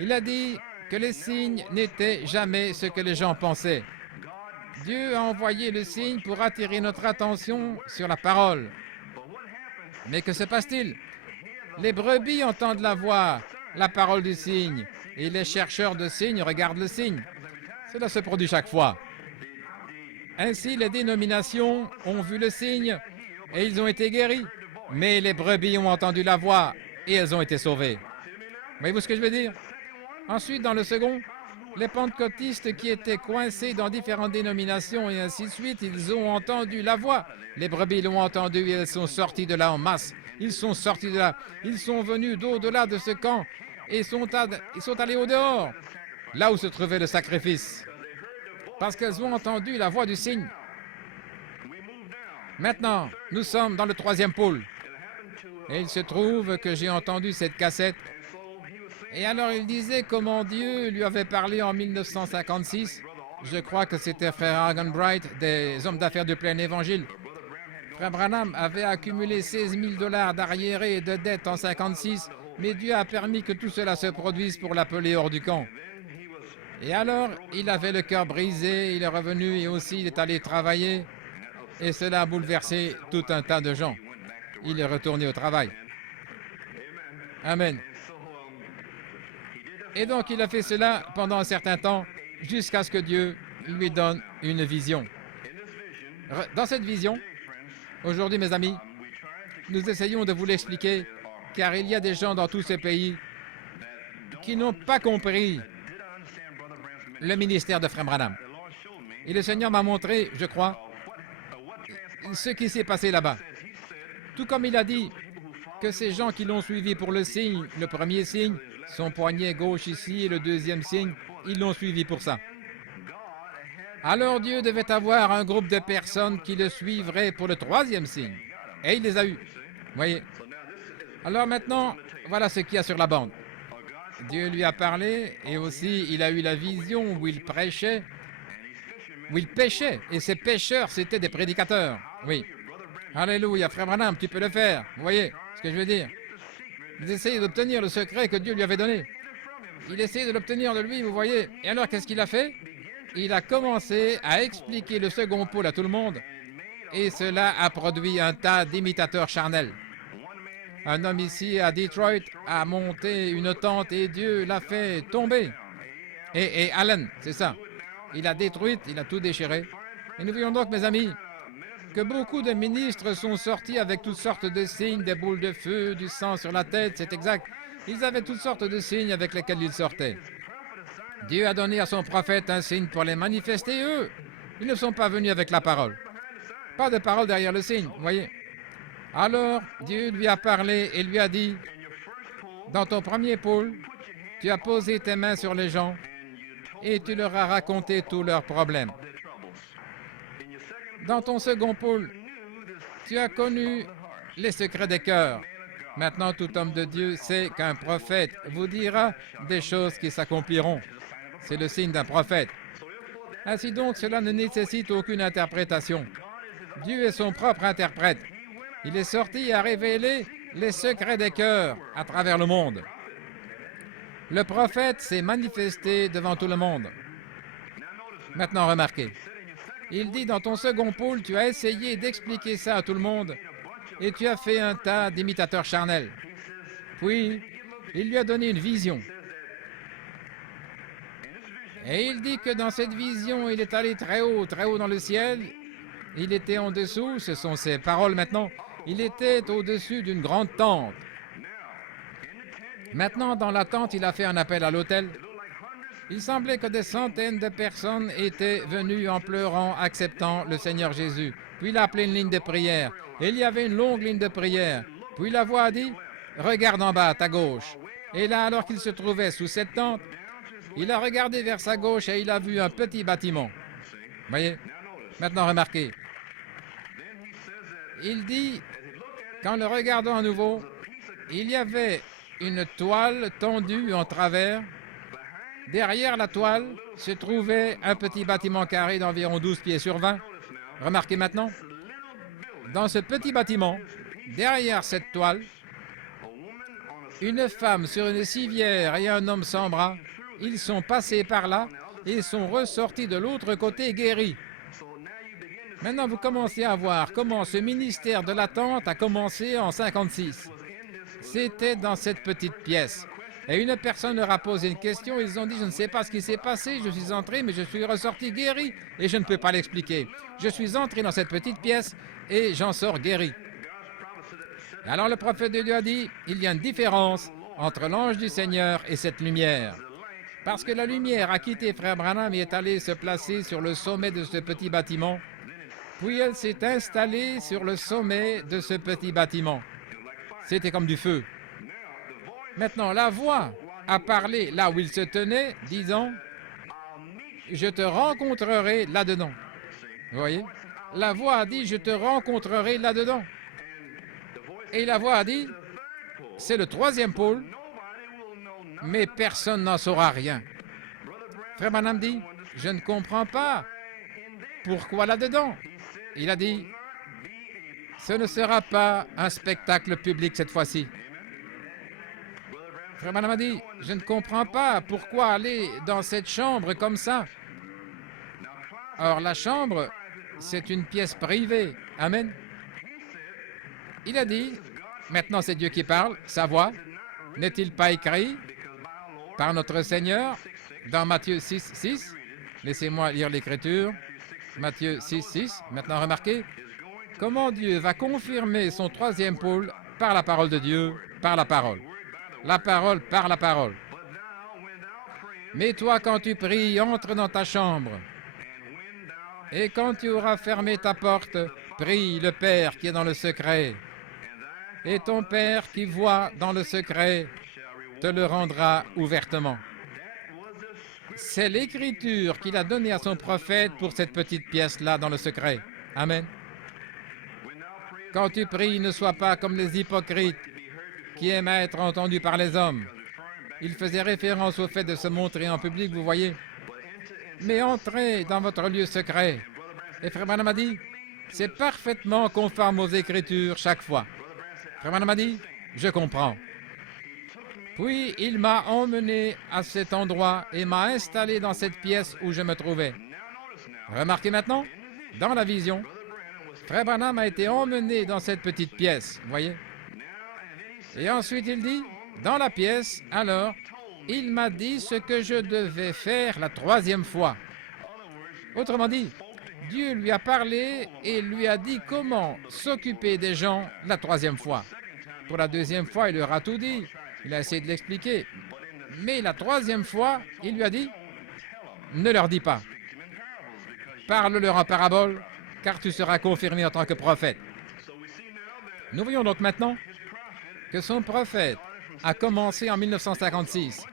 Il a dit que les signes n'étaient jamais ce que les gens pensaient. Dieu a envoyé le signe pour attirer notre attention sur la parole. Mais que se passe-t-il? Les brebis entendent la voix, la parole du signe, et les chercheurs de signes regardent le signe. Cela se produit chaque fois. Ainsi, les dénominations ont vu le signe et ils ont été guéris. Mais les brebis ont entendu la voix et elles ont été sauvées. Voyez-vous ce que je veux dire? Ensuite, dans le second, les pentecôtistes qui étaient coincés dans différentes dénominations et ainsi de suite, ils ont entendu la voix. Les brebis l'ont entendu et elles sont sorties de là en masse. Ils sont sortis de là. Ils sont venus d'au-delà de ce camp et ils sont allés au dehors, là où se trouvait le sacrifice, parce qu'elles ont entendu la voix du signe. Maintenant, nous sommes dans le troisième pôle. Et il se trouve que j'ai entendu cette cassette. Et alors il disait comment Dieu lui avait parlé en 1956. Je crois que c'était Frère Hagen Bright, des hommes d'affaires du plein évangile. Frère Branham avait accumulé 16 000 $ d'arriérés et de dettes en 1956, mais Dieu a permis que tout cela se produise pour l'appeler hors du camp. Et alors, il avait le cœur brisé, il est revenu et aussi il est allé travailler. Et cela a bouleversé tout un tas de gens. Il est retourné au travail. Amen. Et donc, il a fait cela pendant un certain temps, jusqu'à ce que Dieu lui donne une vision. Dans cette vision, aujourd'hui, mes amis, nous essayons de vous l'expliquer, car il y a des gens dans tous ces pays qui n'ont pas compris le ministère de Frère Branham. Et le Seigneur m'a montré, je crois, ce qui s'est passé là-bas. Tout comme il a dit que ces gens qui l'ont suivi pour le signe, le premier signe, son poignet gauche ici et le deuxième signe, ils l'ont suivi pour ça. Alors Dieu devait avoir un groupe de personnes qui le suivraient pour le troisième signe. Et il les a eus. Voyez. Alors maintenant, voilà ce qu'il y a sur la bande. Dieu lui a parlé et aussi il a eu la vision où il prêchait, où il pêchait. Et ces pêcheurs, c'était des prédicateurs. Oui. Alléluia, Frère Branham, tu peux le faire. Vous voyez ce que je veux dire? Vous essayez d'obtenir le secret que Dieu lui avait donné. Il essayait de l'obtenir de lui, vous voyez. Et alors, qu'est-ce qu'il a fait? Il a commencé à expliquer le second pôle à tout le monde. Et cela a produit un tas d'imitateurs charnels. Un homme ici à Detroit a monté une tente et Dieu l'a fait tomber. Et Allen, c'est ça. Il a détruit, il a tout déchiré. Et nous voyons donc, mes amis, que beaucoup de ministres sont sortis avec toutes sortes de signes, des boules de feu, du sang sur la tête, c'est exact. Ils avaient toutes sortes de signes avec lesquels ils sortaient. Dieu a donné à son prophète un signe pour les manifester, eux. Ils ne sont pas venus avec la parole. Pas de parole derrière le signe, vous voyez. Alors, Dieu lui a parlé et lui a dit, dans ton premier pôle, tu as posé tes mains sur les gens et tu leur as raconté tous leurs problèmes. Dans ton second pôle, tu as connu les secrets des cœurs. Maintenant, tout homme de Dieu sait qu'un prophète vous dira des choses qui s'accompliront. C'est le signe d'un prophète. Ainsi donc, cela ne nécessite aucune interprétation. Dieu est son propre interprète. Il est sorti et a révélé les secrets des cœurs à travers le monde. Le prophète s'est manifesté devant tout le monde. Maintenant, remarquez. Il dit dans ton second pôle, tu as essayé d'expliquer ça à tout le monde et tu as fait un tas d'imitateurs charnels. Puis, il lui a donné une vision. Et il dit que dans cette vision, il est allé très haut dans le ciel. Il était en dessous, ce sont ses paroles maintenant, il était au-dessus d'une grande tente. Maintenant, dans la tente, il a fait un appel à l'autel. Il semblait que des centaines de personnes étaient venues en pleurant, acceptant le Seigneur Jésus. Puis il a appelé une ligne de prière. Et il y avait une longue ligne de prière. Puis la voix a dit, « Regarde en bas, à ta gauche. » Et là, alors qu'il se trouvait sous cette tente, il a regardé vers sa gauche et il a vu un petit bâtiment. Voyez? Maintenant, remarquez. Il dit, qu'en le regardant à nouveau, il y avait une toile tendue en travers. Derrière la toile se trouvait un petit bâtiment carré d'environ 12 pieds sur 20. Remarquez maintenant, dans ce petit bâtiment, derrière cette toile, une femme sur une civière et un homme sans bras, ils sont passés par là et sont ressortis de l'autre côté guéris. Maintenant, vous commencez à voir comment ce ministère de l'attente a commencé en 56. C'était dans cette petite pièce. Et une personne leur a posé une question, ils ont dit, je ne sais pas ce qui s'est passé, je suis entré, mais je suis ressorti guéri, et je ne peux pas l'expliquer. Je suis entré dans cette petite pièce, et j'en sors guéri. Alors le prophète de Dieu a dit, il y a une différence entre l'ange du Seigneur et cette lumière. Parce que la lumière a quitté Frère Branham et est allée se placer sur le sommet de ce petit bâtiment, puis elle s'est installée sur le sommet de ce petit bâtiment. C'était comme du feu. Maintenant, la voix a parlé là où il se tenait, disant, « Je te rencontrerai là-dedans. » Vous voyez? La voix a dit, « Je te rencontrerai là-dedans. » Et la voix a dit, « C'est le troisième pôle, mais personne n'en saura rien. » Frère Branham dit, « Je ne comprends pas. Pourquoi là-dedans? » Il a dit, « Ce ne sera pas un spectacle public cette fois-ci. » Frère Branham a dit, « Je ne comprends pas pourquoi aller dans cette chambre comme ça. » Or, la chambre, c'est une pièce privée. Amen. Il a dit, maintenant c'est Dieu qui parle, sa voix, n'est-il pas écrit par notre Seigneur dans Matthieu 6, 6? Laissez-moi lire l'Écriture. Matthieu 6, 6. Maintenant, remarquez comment Dieu va confirmer son troisième pôle par la parole de Dieu, par la parole. La parole par la parole. Mais toi, quand tu pries, entre dans ta chambre. Et quand tu auras fermé ta porte, prie le Père qui est dans le secret. Et ton Père qui voit dans le secret te le rendra ouvertement. C'est l'écriture qu'il a donnée à son prophète pour cette petite pièce-là dans le secret. Amen. Quand tu pries, ne sois pas comme les hypocrites qui aiment être entendus par les hommes. Il faisait référence au fait de se montrer en public, vous voyez. Mais entrez dans votre lieu secret. Et Frère Branham a dit, c'est parfaitement conforme aux Écritures chaque fois. Frère Branham a dit, je comprends. Puis il m'a emmené à cet endroit et m'a installé dans cette pièce où je me trouvais. Remarquez maintenant, dans la vision, Frère Branham a été emmené dans cette petite pièce, vous voyez. Et ensuite il dit, dans la pièce, alors, il m'a dit ce que je devais faire la troisième fois. Autrement dit, Dieu lui a parlé et lui a dit comment s'occuper des gens la troisième fois. Pour la deuxième fois, il leur a tout dit. Il a essayé de l'expliquer. Mais la troisième fois, il lui a dit, ne leur dis pas. Parle-leur en parabole, car tu seras confirmé en tant que prophète. Nous voyons donc maintenant que son prophète a commencé en 1956.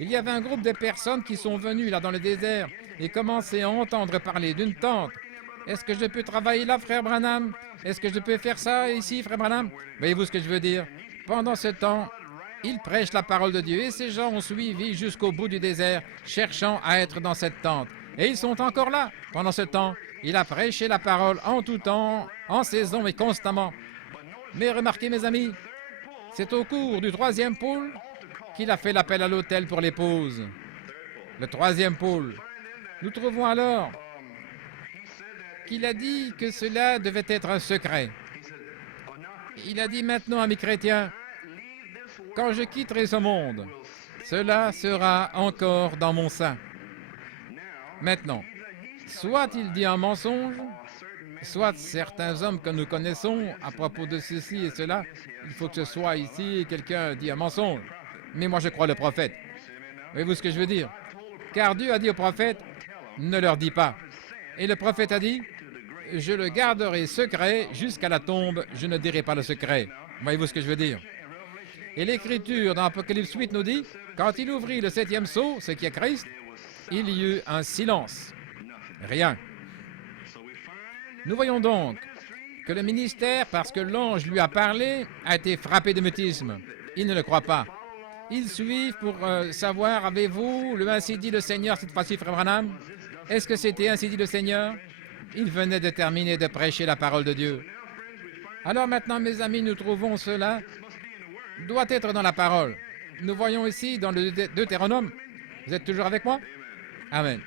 Il y avait un groupe de personnes qui sont venues là dans le désert et commençaient à entendre parler d'une tente. Est-ce que je peux travailler là, Frère Branham? Est-ce que je peux faire ça ici, Frère Branham? Voyez-vous ce que je veux dire? Pendant ce temps, il prêche la parole de Dieu et ces gens ont suivi jusqu'au bout du désert, cherchant à être dans cette tente. Et ils sont encore là pendant ce temps. Il a prêché la parole en tout temps, en saison et constamment. Mais remarquez, mes amis, c'est au cours du troisième pôle qu'il a fait l'appel à l'autel pour l'épouse. Le troisième pôle. Nous trouvons alors qu'il a dit que cela devait être un secret. Il a dit maintenant à mes chrétiens, quand je quitterai ce monde, cela sera encore dans mon sein. Maintenant, soit il dit un mensonge, soit certains hommes que nous connaissons à propos de ceci et cela, il faut que ce soit ici, quelqu'un dit un mensonge. Mais moi je crois le prophète. Voyez-vous ce que je veux dire? Car Dieu a dit au prophète, ne leur dis pas. Et le prophète a dit, je le garderai secret jusqu'à la tombe, je ne dirai pas le secret. Voyez-vous ce que je veux dire? Et l'Écriture dans Apocalypse 8 nous dit, quand il ouvrit le 7e sceau, ce qui est Christ, il y eut un silence. Rien. Nous voyons donc que le ministère, parce que l'ange lui a parlé, a été frappé de mutisme. Ils ne le croient pas. Ils suivent pour savoir, avez-vous le ainsi dit le Seigneur cette fois-ci, frère Branham? Est-ce que c'était ainsi dit le Seigneur? Il venait de terminer de prêcher la parole de Dieu. Alors maintenant, mes amis, nous trouvons cela doit être dans la parole. Nous voyons ici dans le Deutéronome. Vous êtes toujours avec moi? Amen.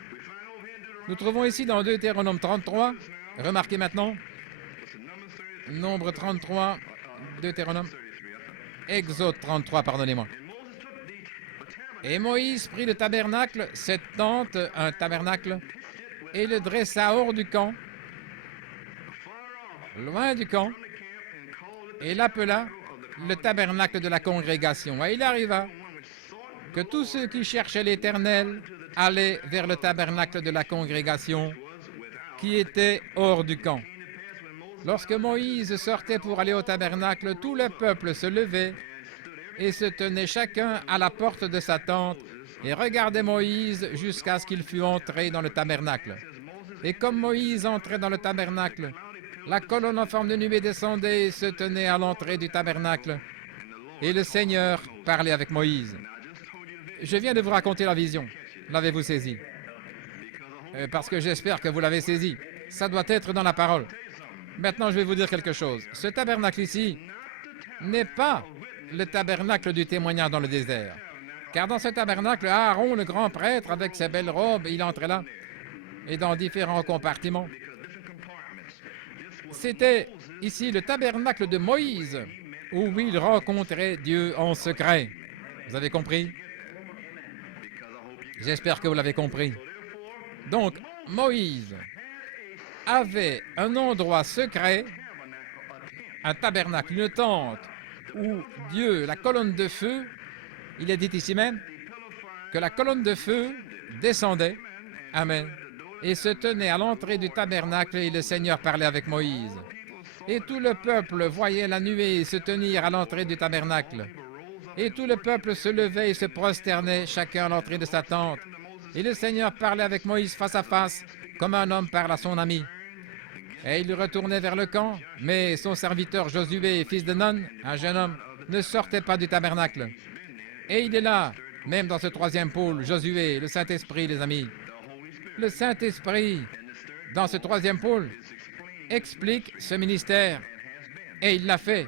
Nous trouvons ici dans Deutéronome 33. Remarquez maintenant. Nombre 33, Deutéronome. Exode 33, pardonnez-moi. Et Moïse prit le tabernacle, cette tente, un tabernacle, et le dressa hors du camp, loin du camp, et l'appela le tabernacle de la congrégation. Et il arriva que tous ceux qui cherchaient l'Éternel allaient vers le tabernacle de la congrégation qui était hors du camp. Lorsque Moïse sortait pour aller au tabernacle, tout le peuple se levait et se tenait chacun à la porte de sa tente et regardait Moïse jusqu'à ce qu'il fût entré dans le tabernacle. Et comme Moïse entrait dans le tabernacle, la colonne en forme de nuée descendait et se tenait à l'entrée du tabernacle. Et le Seigneur parlait avec Moïse. Je viens de vous raconter la vision. L'avez-vous saisi? Parce que j'espère que vous l'avez saisi. Ça doit être dans la parole. Maintenant, je vais vous dire quelque chose. Ce tabernacle ici n'est pas le tabernacle du témoignage dans le désert. Car dans ce tabernacle, Aaron, le grand prêtre, avec ses belles robes, il entrait là, et dans différents compartiments. C'était ici le tabernacle de Moïse, où il rencontrait Dieu en secret. Vous avez compris? J'espère que vous l'avez compris. Donc, Moïse avait un endroit secret, un tabernacle, une tente, où Dieu, la colonne de feu, il est dit ici même, que la colonne de feu descendait, amen, et se tenait à l'entrée du tabernacle et le Seigneur parlait avec Moïse. Et tout le peuple voyait la nuée se tenir à l'entrée du tabernacle. Et tout le peuple se levait et se prosternait, chacun à l'entrée de sa tente. Et le Seigneur parlait avec Moïse face à face, comme un homme parle à son ami. Et il retournait vers le camp, mais son serviteur Josué, fils de Nun, un jeune homme, ne sortait pas du tabernacle. Et il est là, même dans ce troisième pôle, Josué, le Saint-Esprit, les amis. Le Saint-Esprit, dans ce troisième pôle, explique ce ministère. Et il l'a fait.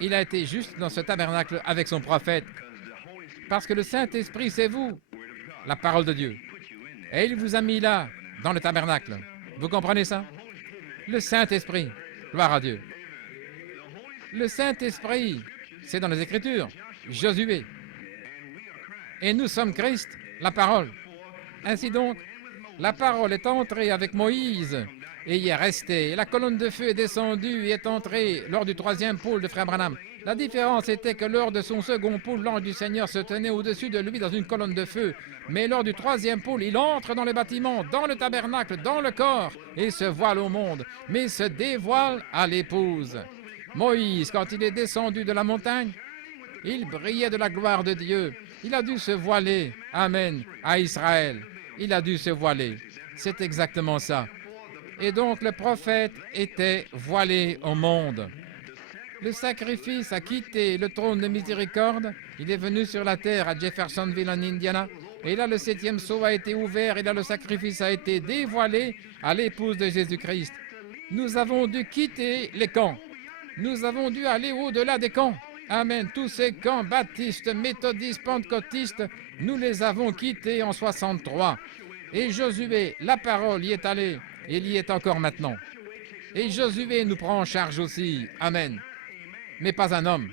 Il a été juste dans ce tabernacle avec son prophète. Parce que le Saint-Esprit, c'est vous, la parole de Dieu. Et il vous a mis là, dans le tabernacle. Vous comprenez ça? Le Saint-Esprit, gloire à Dieu. Le Saint-Esprit, c'est dans les Écritures, Josué. Et nous sommes Christ, la parole. Ainsi donc, la parole est entrée avec Moïse et y est restée. Et la colonne de feu est descendue et est entrée lors du troisième pôle de Frère Branham. La différence était que lors de son second pôle, l'ange du Seigneur se tenait au-dessus de lui dans une colonne de feu. Mais lors du troisième pôle, il entre dans le bâtiment, dans le tabernacle, dans le corps, et se voile au monde, mais se dévoile à l'épouse. Moïse, quand il est descendu de la montagne, il brillait de la gloire de Dieu. Il a dû se voiler, amen, à Israël. Il a dû se voiler. C'est exactement ça. Et donc le prophète était voilé au monde. Le sacrifice a quitté le trône de miséricorde. Il est venu sur la terre à Jeffersonville en Indiana Et là, le 7e sceau a été ouvert, et là, le sacrifice a été dévoilé à l'épouse de Jésus-Christ. Nous avons dû quitter les camps. Nous avons dû aller au-delà des camps. Amen. Tous ces camps baptistes, méthodistes, pentecôtistes, nous les avons quittés en 63. Et Josué, la parole, y est allée. Et il y est encore maintenant. Et Josué nous prend en charge aussi. Amen. Mais pas un homme.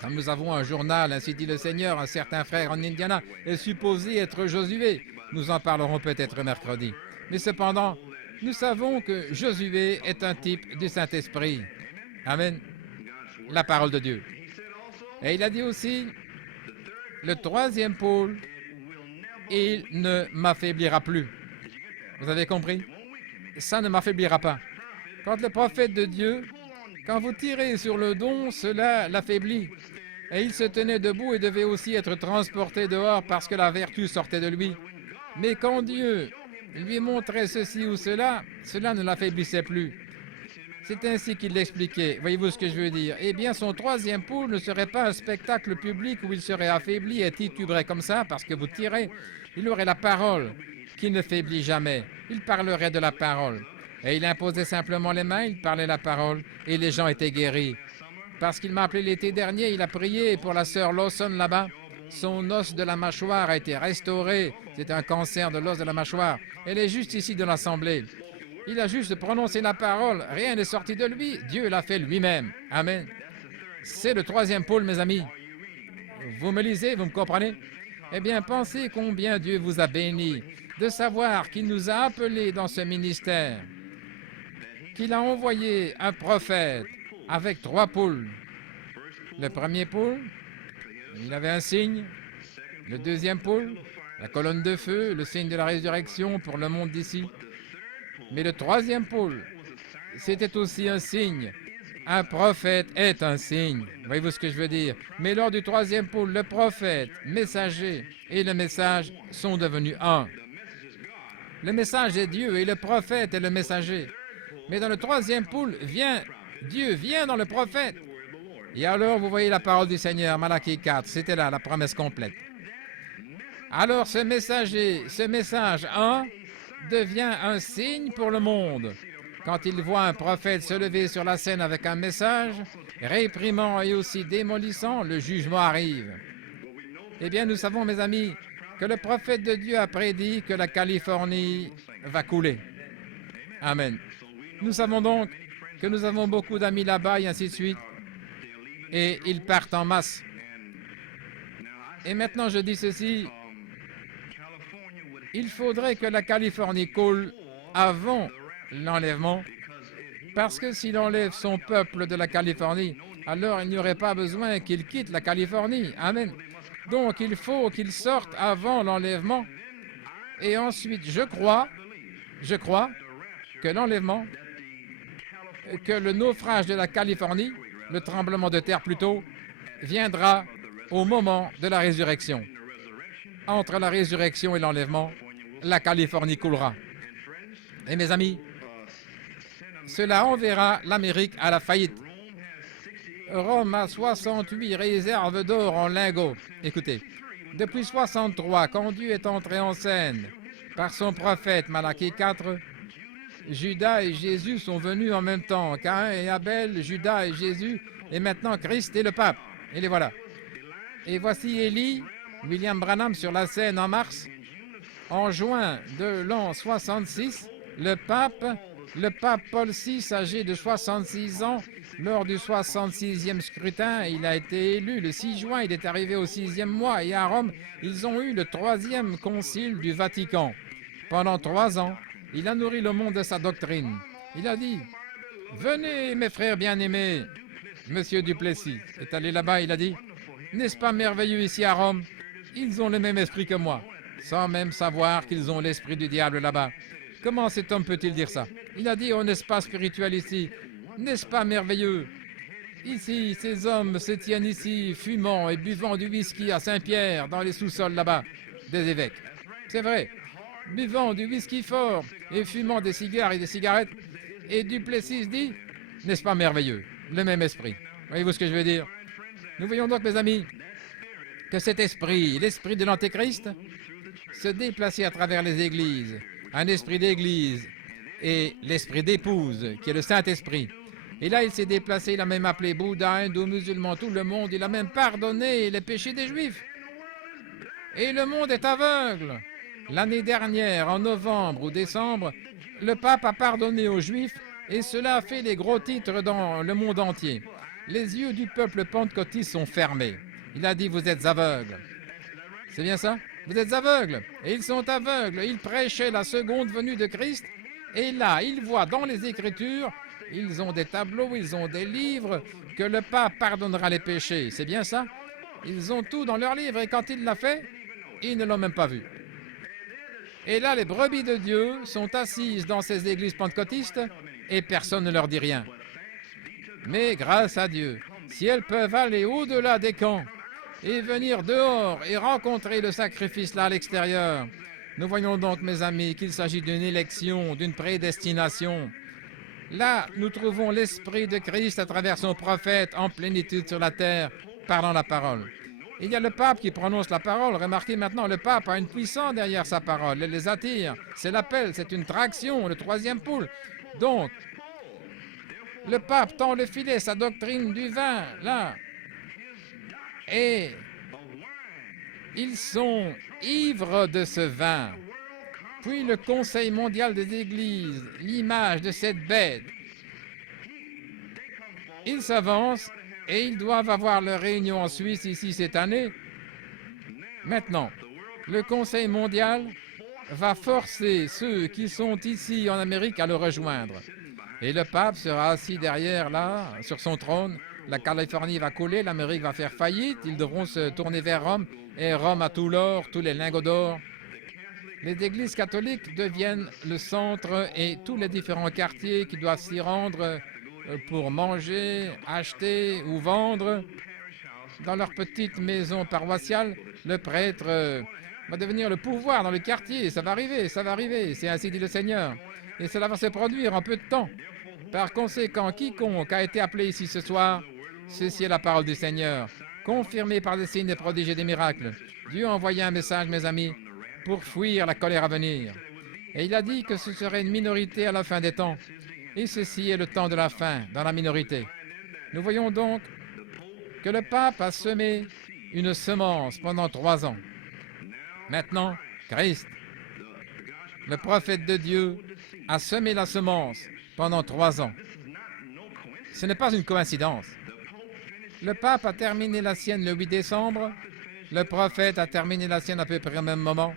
Quand nous avons un journal, ainsi dit le Seigneur, un certain frère en Indiana est supposé être Josué. Nous en parlerons peut-être mercredi. Mais cependant, nous savons que Josué est un type du Saint-Esprit. Amen. La parole de Dieu. Et il a dit aussi, le 3e pôle, il ne m'affaiblira plus. Vous avez compris? Ça ne m'affaiblira pas. Quand le prophète de Dieu, quand vous tirez sur le don, cela l'affaiblit. Et il se tenait debout et devait aussi être transporté dehors parce que la vertu sortait de lui. Mais quand Dieu lui montrait ceci ou cela, cela ne l'affaiblissait plus. C'est ainsi qu'il l'expliquait. Voyez-vous ce que je veux dire? Eh bien, son 3e pôle ne serait pas un spectacle public où il serait affaibli et tituberait comme ça parce que vous tirez. Il aurait la parole qui ne faiblit jamais. Il parlerait de la parole. Et il imposait simplement les mains, il parlait la parole et les gens étaient guéris. Parce qu'il m'a appelé l'été dernier, il a prié pour la sœur Lawson là-bas. Son os de la mâchoire a été restauré. C'est un cancer de l'os de la mâchoire. Elle est juste ici de l'Assemblée. Il a juste prononcé la parole. Rien n'est sorti de lui. Dieu l'a fait lui-même. Amen. C'est le 3e pôle, mes amis. Vous me lisez, vous me comprenez? Eh bien, pensez combien Dieu vous a béni de savoir qu'il nous a appelés dans ce ministère, qu'il a envoyé un prophète avec 3 pôles. Le 1er pôle, il avait un signe. Le 2e pôle, la colonne de feu, le signe de la résurrection pour le monde d'ici. Mais le 3e pôle, c'était aussi un signe. Un prophète est un signe. Voyez-vous ce que je veux dire? Mais lors du 3e pôle, le prophète, messager et le message sont devenus un. Le message est Dieu et le prophète est le messager. Mais dans le 3e pôle, Dieu vient dans le prophète. Et alors, vous voyez la parole du Seigneur, Malachie 4, c'était là, la promesse complète. Alors, ce messager, ce message 1 devient un signe pour le monde. Quand il voit un prophète se lever sur la scène avec un message, réprimant et aussi démolissant, le jugement arrive. Eh bien, nous savons, mes amis, que le prophète de Dieu a prédit que la Californie va couler. Amen. Nous savons donc que nous avons beaucoup d'amis là-bas et ainsi de suite. Et ils partent en masse. Et maintenant, je dis ceci. Il faudrait que la Californie coule avant l'enlèvement, parce que s'il enlève son peuple de la Californie, alors il n'y aurait pas besoin qu'il quitte la Californie. Amen. Donc, il faut qu'il sorte avant l'enlèvement. Et ensuite, je crois que l'enlèvement, que le naufrage de la Californie, le tremblement de terre plutôt, viendra au moment de la résurrection. Entre la résurrection et l'enlèvement, la Californie coulera. Et mes amis, cela enverra l'Amérique à la faillite. Rome a 68 réserves d'or en lingots. Écoutez, depuis 63, quand Dieu est entré en scène par son prophète Malachie 4, Judas et Jésus sont venus en même temps. Caïn et Abel, Judas et Jésus, et maintenant Christ et le pape. Et les voilà. Et voici Élie, William Branham sur la scène en mars. En juin de l'an 66, le pape Paul VI, âgé de 66 ans, lors du 66e scrutin, il a été élu le 6 juin, il est arrivé au 6e mois, et à Rome, ils ont eu le 3e concile du Vatican. Pendant 3 ans, il a nourri le monde de sa doctrine. Il a dit, « Venez, mes frères bien-aimés. » Monsieur Duplessis est allé là-bas, il a dit, « N'est-ce pas merveilleux ici à Rome? Ils ont le même esprit que moi, sans même savoir qu'ils ont l'esprit du diable là-bas. » Comment cet homme peut-il dire ça? Il a dit, on n'est pas spirituel ici. N'est-ce pas merveilleux? Ici, ces hommes se tiennent ici, fumant et buvant du whisky à Saint-Pierre, dans les sous-sols là-bas, des évêques. C'est vrai. Buvant du whisky fort et fumant des cigares et des cigarettes. Et Duplessis dit, n'est-ce pas merveilleux? Le même esprit. Voyez-vous ce que je veux dire? Nous voyons donc, mes amis, que cet esprit, l'esprit de l'Antéchrist, se déplaçait à travers les églises. Un esprit d'église et l'esprit d'épouse, qui est le Saint-Esprit. Et là, il s'est déplacé, il a même appelé Bouddha, hindou, musulman, tout le monde. Il a même pardonné les péchés des Juifs. Et le monde est aveugle. L'année dernière, en novembre ou décembre, le pape a pardonné aux Juifs et cela a fait les gros titres dans le monde entier. Les yeux du peuple pentecôtiste sont fermés. Il a dit, vous êtes aveugles. C'est bien ça? Vous êtes aveugles. Et ils sont aveugles. Ils prêchaient la seconde venue de Christ. Et là, ils voient dans les Écritures, ils ont des tableaux, ils ont des livres, que le pape pardonnera les péchés. C'est bien ça? Ils ont tout dans leurs livres. Et quand il l'a fait, ils ne l'ont même pas vu. Et là, les brebis de Dieu sont assises dans ces églises pentecôtistes et personne ne leur dit rien. Mais grâce à Dieu, si elles peuvent aller au-delà des camps et venir dehors et rencontrer le sacrifice là à l'extérieur, nous voyons donc, mes amis, qu'il s'agit d'une élection, d'une prédestination. Là, nous trouvons l'Esprit de Christ à travers son prophète en plénitude sur la terre, parlant la parole. Il y a le pape qui prononce la parole. Remarquez maintenant, le pape a une puissance derrière sa parole. Elle les attire. C'est l'appel, c'est une traction, le troisième poule. Donc, le pape tend le filet, sa doctrine du vin, là. Et ils sont ivres de ce vin. Puis le Conseil mondial des églises, l'image de cette bête. Ils s'avancent et ils doivent avoir leur réunion en Suisse ici cette année. Maintenant, le Conseil mondial va forcer ceux qui sont ici en Amérique à le rejoindre. Et le pape sera assis derrière, là, sur son trône. La Californie va couler, l'Amérique va faire faillite. Ils devront se tourner vers Rome. Et Rome a tout l'or, tous les lingots d'or. Les églises catholiques deviennent le centre et tous les différents quartiers qui doivent s'y rendre pour manger, acheter ou vendre. Dans leur petite maison paroissiale, le prêtre va devenir le pouvoir dans le quartier. Ça va arriver, c'est ainsi dit le Seigneur. Et cela va se produire en peu de temps. Par conséquent, quiconque a été appelé ici ce soir, ceci est la parole du Seigneur, confirmée par des signes, des prodiges et des miracles. Dieu a envoyé un message, mes amis, pour fuir la colère à venir. Et il a dit que ce serait une minorité à la fin des temps. Et ceci est le temps de la fin, dans la minorité. Nous voyons donc que le pape a semé une semence pendant 3 ans. Maintenant, Christ, le prophète de Dieu, a semé la semence pendant 3 ans. Ce n'est pas une coïncidence. Le pape a terminé la sienne le 8 décembre. Le prophète a terminé la sienne à peu près au même moment.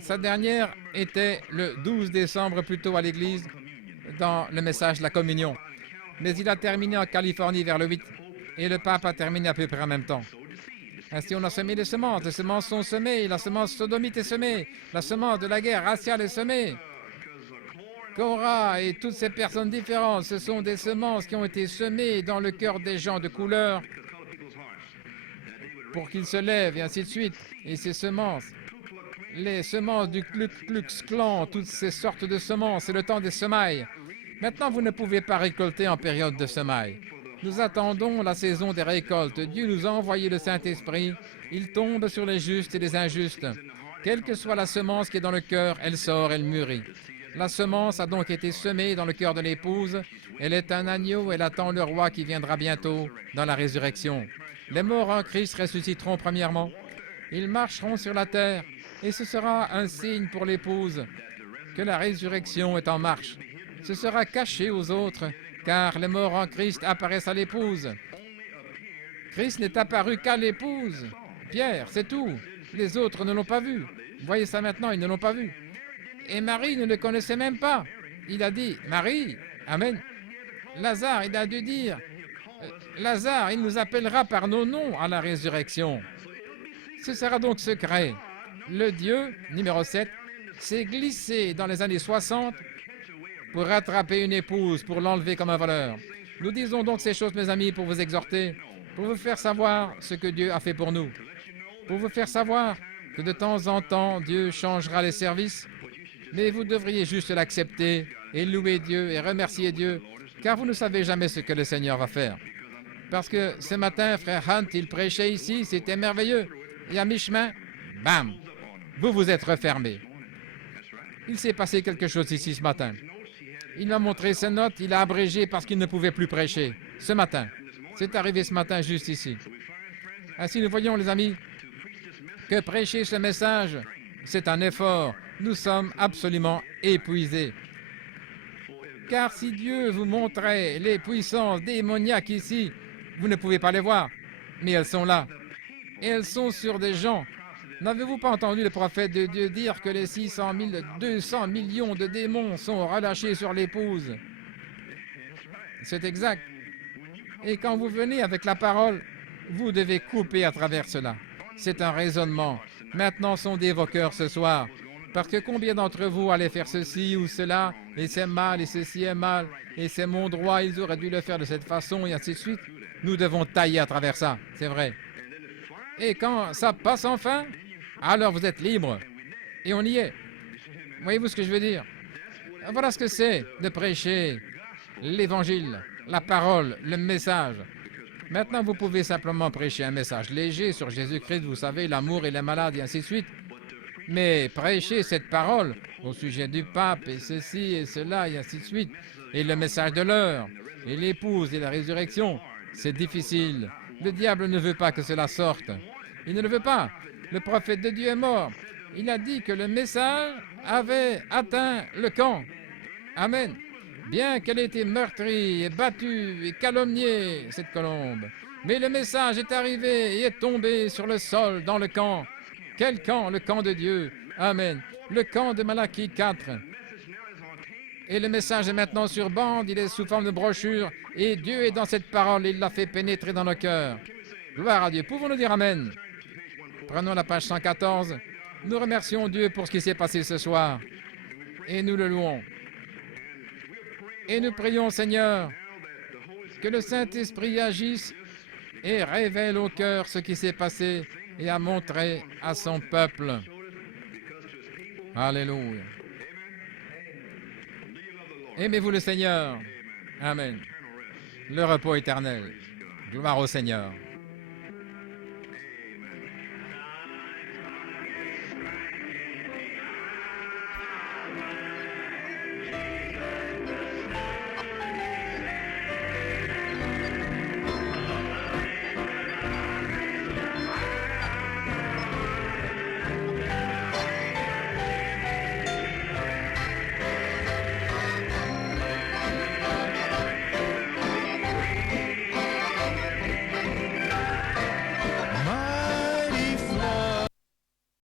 Sa dernière était le 12 décembre, plutôt à l'église, dans le message de la communion. Mais il a terminé en Californie vers le 8, et le pape a terminé à peu près en même temps. Ainsi, on a semé les semences sont semées, la semence sodomite est semée, la semence de la guerre raciale est semée. Korah et toutes ces personnes différentes, ce sont des semences qui ont été semées dans le cœur des gens de couleur pour qu'ils se lèvent et ainsi de suite. Et ces semences, les semences du Ku Klux Klan, toutes ces sortes de semences, c'est le temps des semailles. Maintenant, vous ne pouvez pas récolter en période de semailles. Nous attendons la saison des récoltes. Dieu nous a envoyé le Saint-Esprit. Il tombe sur les justes et les injustes. Quelle que soit la semence qui est dans le cœur, elle sort, elle mûrit. La semence a donc été semée dans le cœur de l'épouse. Elle est un agneau, elle attend le roi qui viendra bientôt dans la résurrection. Les morts en Christ ressusciteront premièrement. Ils marcheront sur la terre et ce sera un signe pour l'épouse que la résurrection est en marche. Ce sera caché aux autres, car les morts en Christ apparaissent à l'épouse. Christ n'est apparu qu'à l'épouse. Pierre, c'est tout. Les autres ne l'ont pas vu. Voyez ça maintenant, ils ne l'ont pas vu. Et Marie ne le connaissait même pas. Il a dit, Marie, Amen. Lazare, il a dû dire, Lazare, il nous appellera par nos noms à la résurrection. Ce sera donc secret. Le Dieu, numéro 7, s'est glissé dans les années 60 pour rattraper une épouse, pour l'enlever comme un voleur. Nous disons donc ces choses, mes amis, pour vous exhorter, pour vous faire savoir ce que Dieu a fait pour nous, pour vous faire savoir que de temps en temps, Dieu changera les services, mais vous devriez juste l'accepter et louer Dieu et remercier Dieu, car vous ne savez jamais ce que le Seigneur va faire. Parce que ce matin, frère Hunt, il prêchait ici, c'était merveilleux. Et à mi-chemin, bam, vous vous êtes refermé. Il s'est passé quelque chose ici ce matin. Il m'a montré ses notes, il a abrégé parce qu'il ne pouvait plus prêcher. Ce matin. C'est arrivé ce matin juste ici. Ainsi, nous voyons, les amis, que prêcher ce message, c'est un effort. Nous sommes absolument épuisés. Car si Dieu vous montrait les puissances démoniaques ici, vous ne pouvez pas les voir, mais elles sont là. Et elles sont sur des gens. N'avez-vous pas entendu le prophète de Dieu dire que les 600 000, 200 millions de démons sont relâchés sur l'épouse? C'est exact. Et quand vous venez avec la parole, vous devez couper à travers cela. C'est un raisonnement. Maintenant, sondez vos cœurs ce soir. Parce que combien d'entre vous allaient faire ceci ou cela, et c'est mal, et ceci est mal, et c'est mon droit, ils auraient dû le faire de cette façon, et ainsi de suite. Nous devons tailler à travers ça, c'est vrai. Et quand ça passe enfin, alors vous êtes libre. Et on y est. Voyez-vous ce que je veux dire? Voilà ce que c'est de prêcher l'Évangile, la parole, le message. Maintenant, vous pouvez simplement prêcher un message léger sur Jésus-Christ, vous savez, l'amour et les malades, et ainsi de suite. Mais prêcher cette parole au sujet du pape, et ceci et cela, et ainsi de suite, et le message de l'heure, et l'épouse et la résurrection, c'est difficile. Le diable ne veut pas que cela sorte. Il ne le veut pas. Le prophète de Dieu est mort. Il a dit que le message avait atteint le camp. Amen. Bien qu'elle ait été meurtrie et battue et calomniée, cette colombe. Mais le message est arrivé et est tombé sur le sol dans le camp. Quel camp? Le camp de Dieu. Amen. Le camp de Malachie 4. Et le message est maintenant sur bande, il est sous forme de brochure, et Dieu est dans cette parole, il l'a fait pénétrer dans nos cœurs. Gloire à Dieu. Pouvons-nous dire Amen? Prenons la page 114. Nous remercions Dieu pour ce qui s'est passé ce soir. Et nous le louons. Et nous prions, Seigneur, que le Saint-Esprit agisse et révèle au cœur ce qui s'est passé et a montré à son peuple. Alléluia. Aimez-vous le Seigneur. Amen. Le repos éternel. Gloire au Seigneur.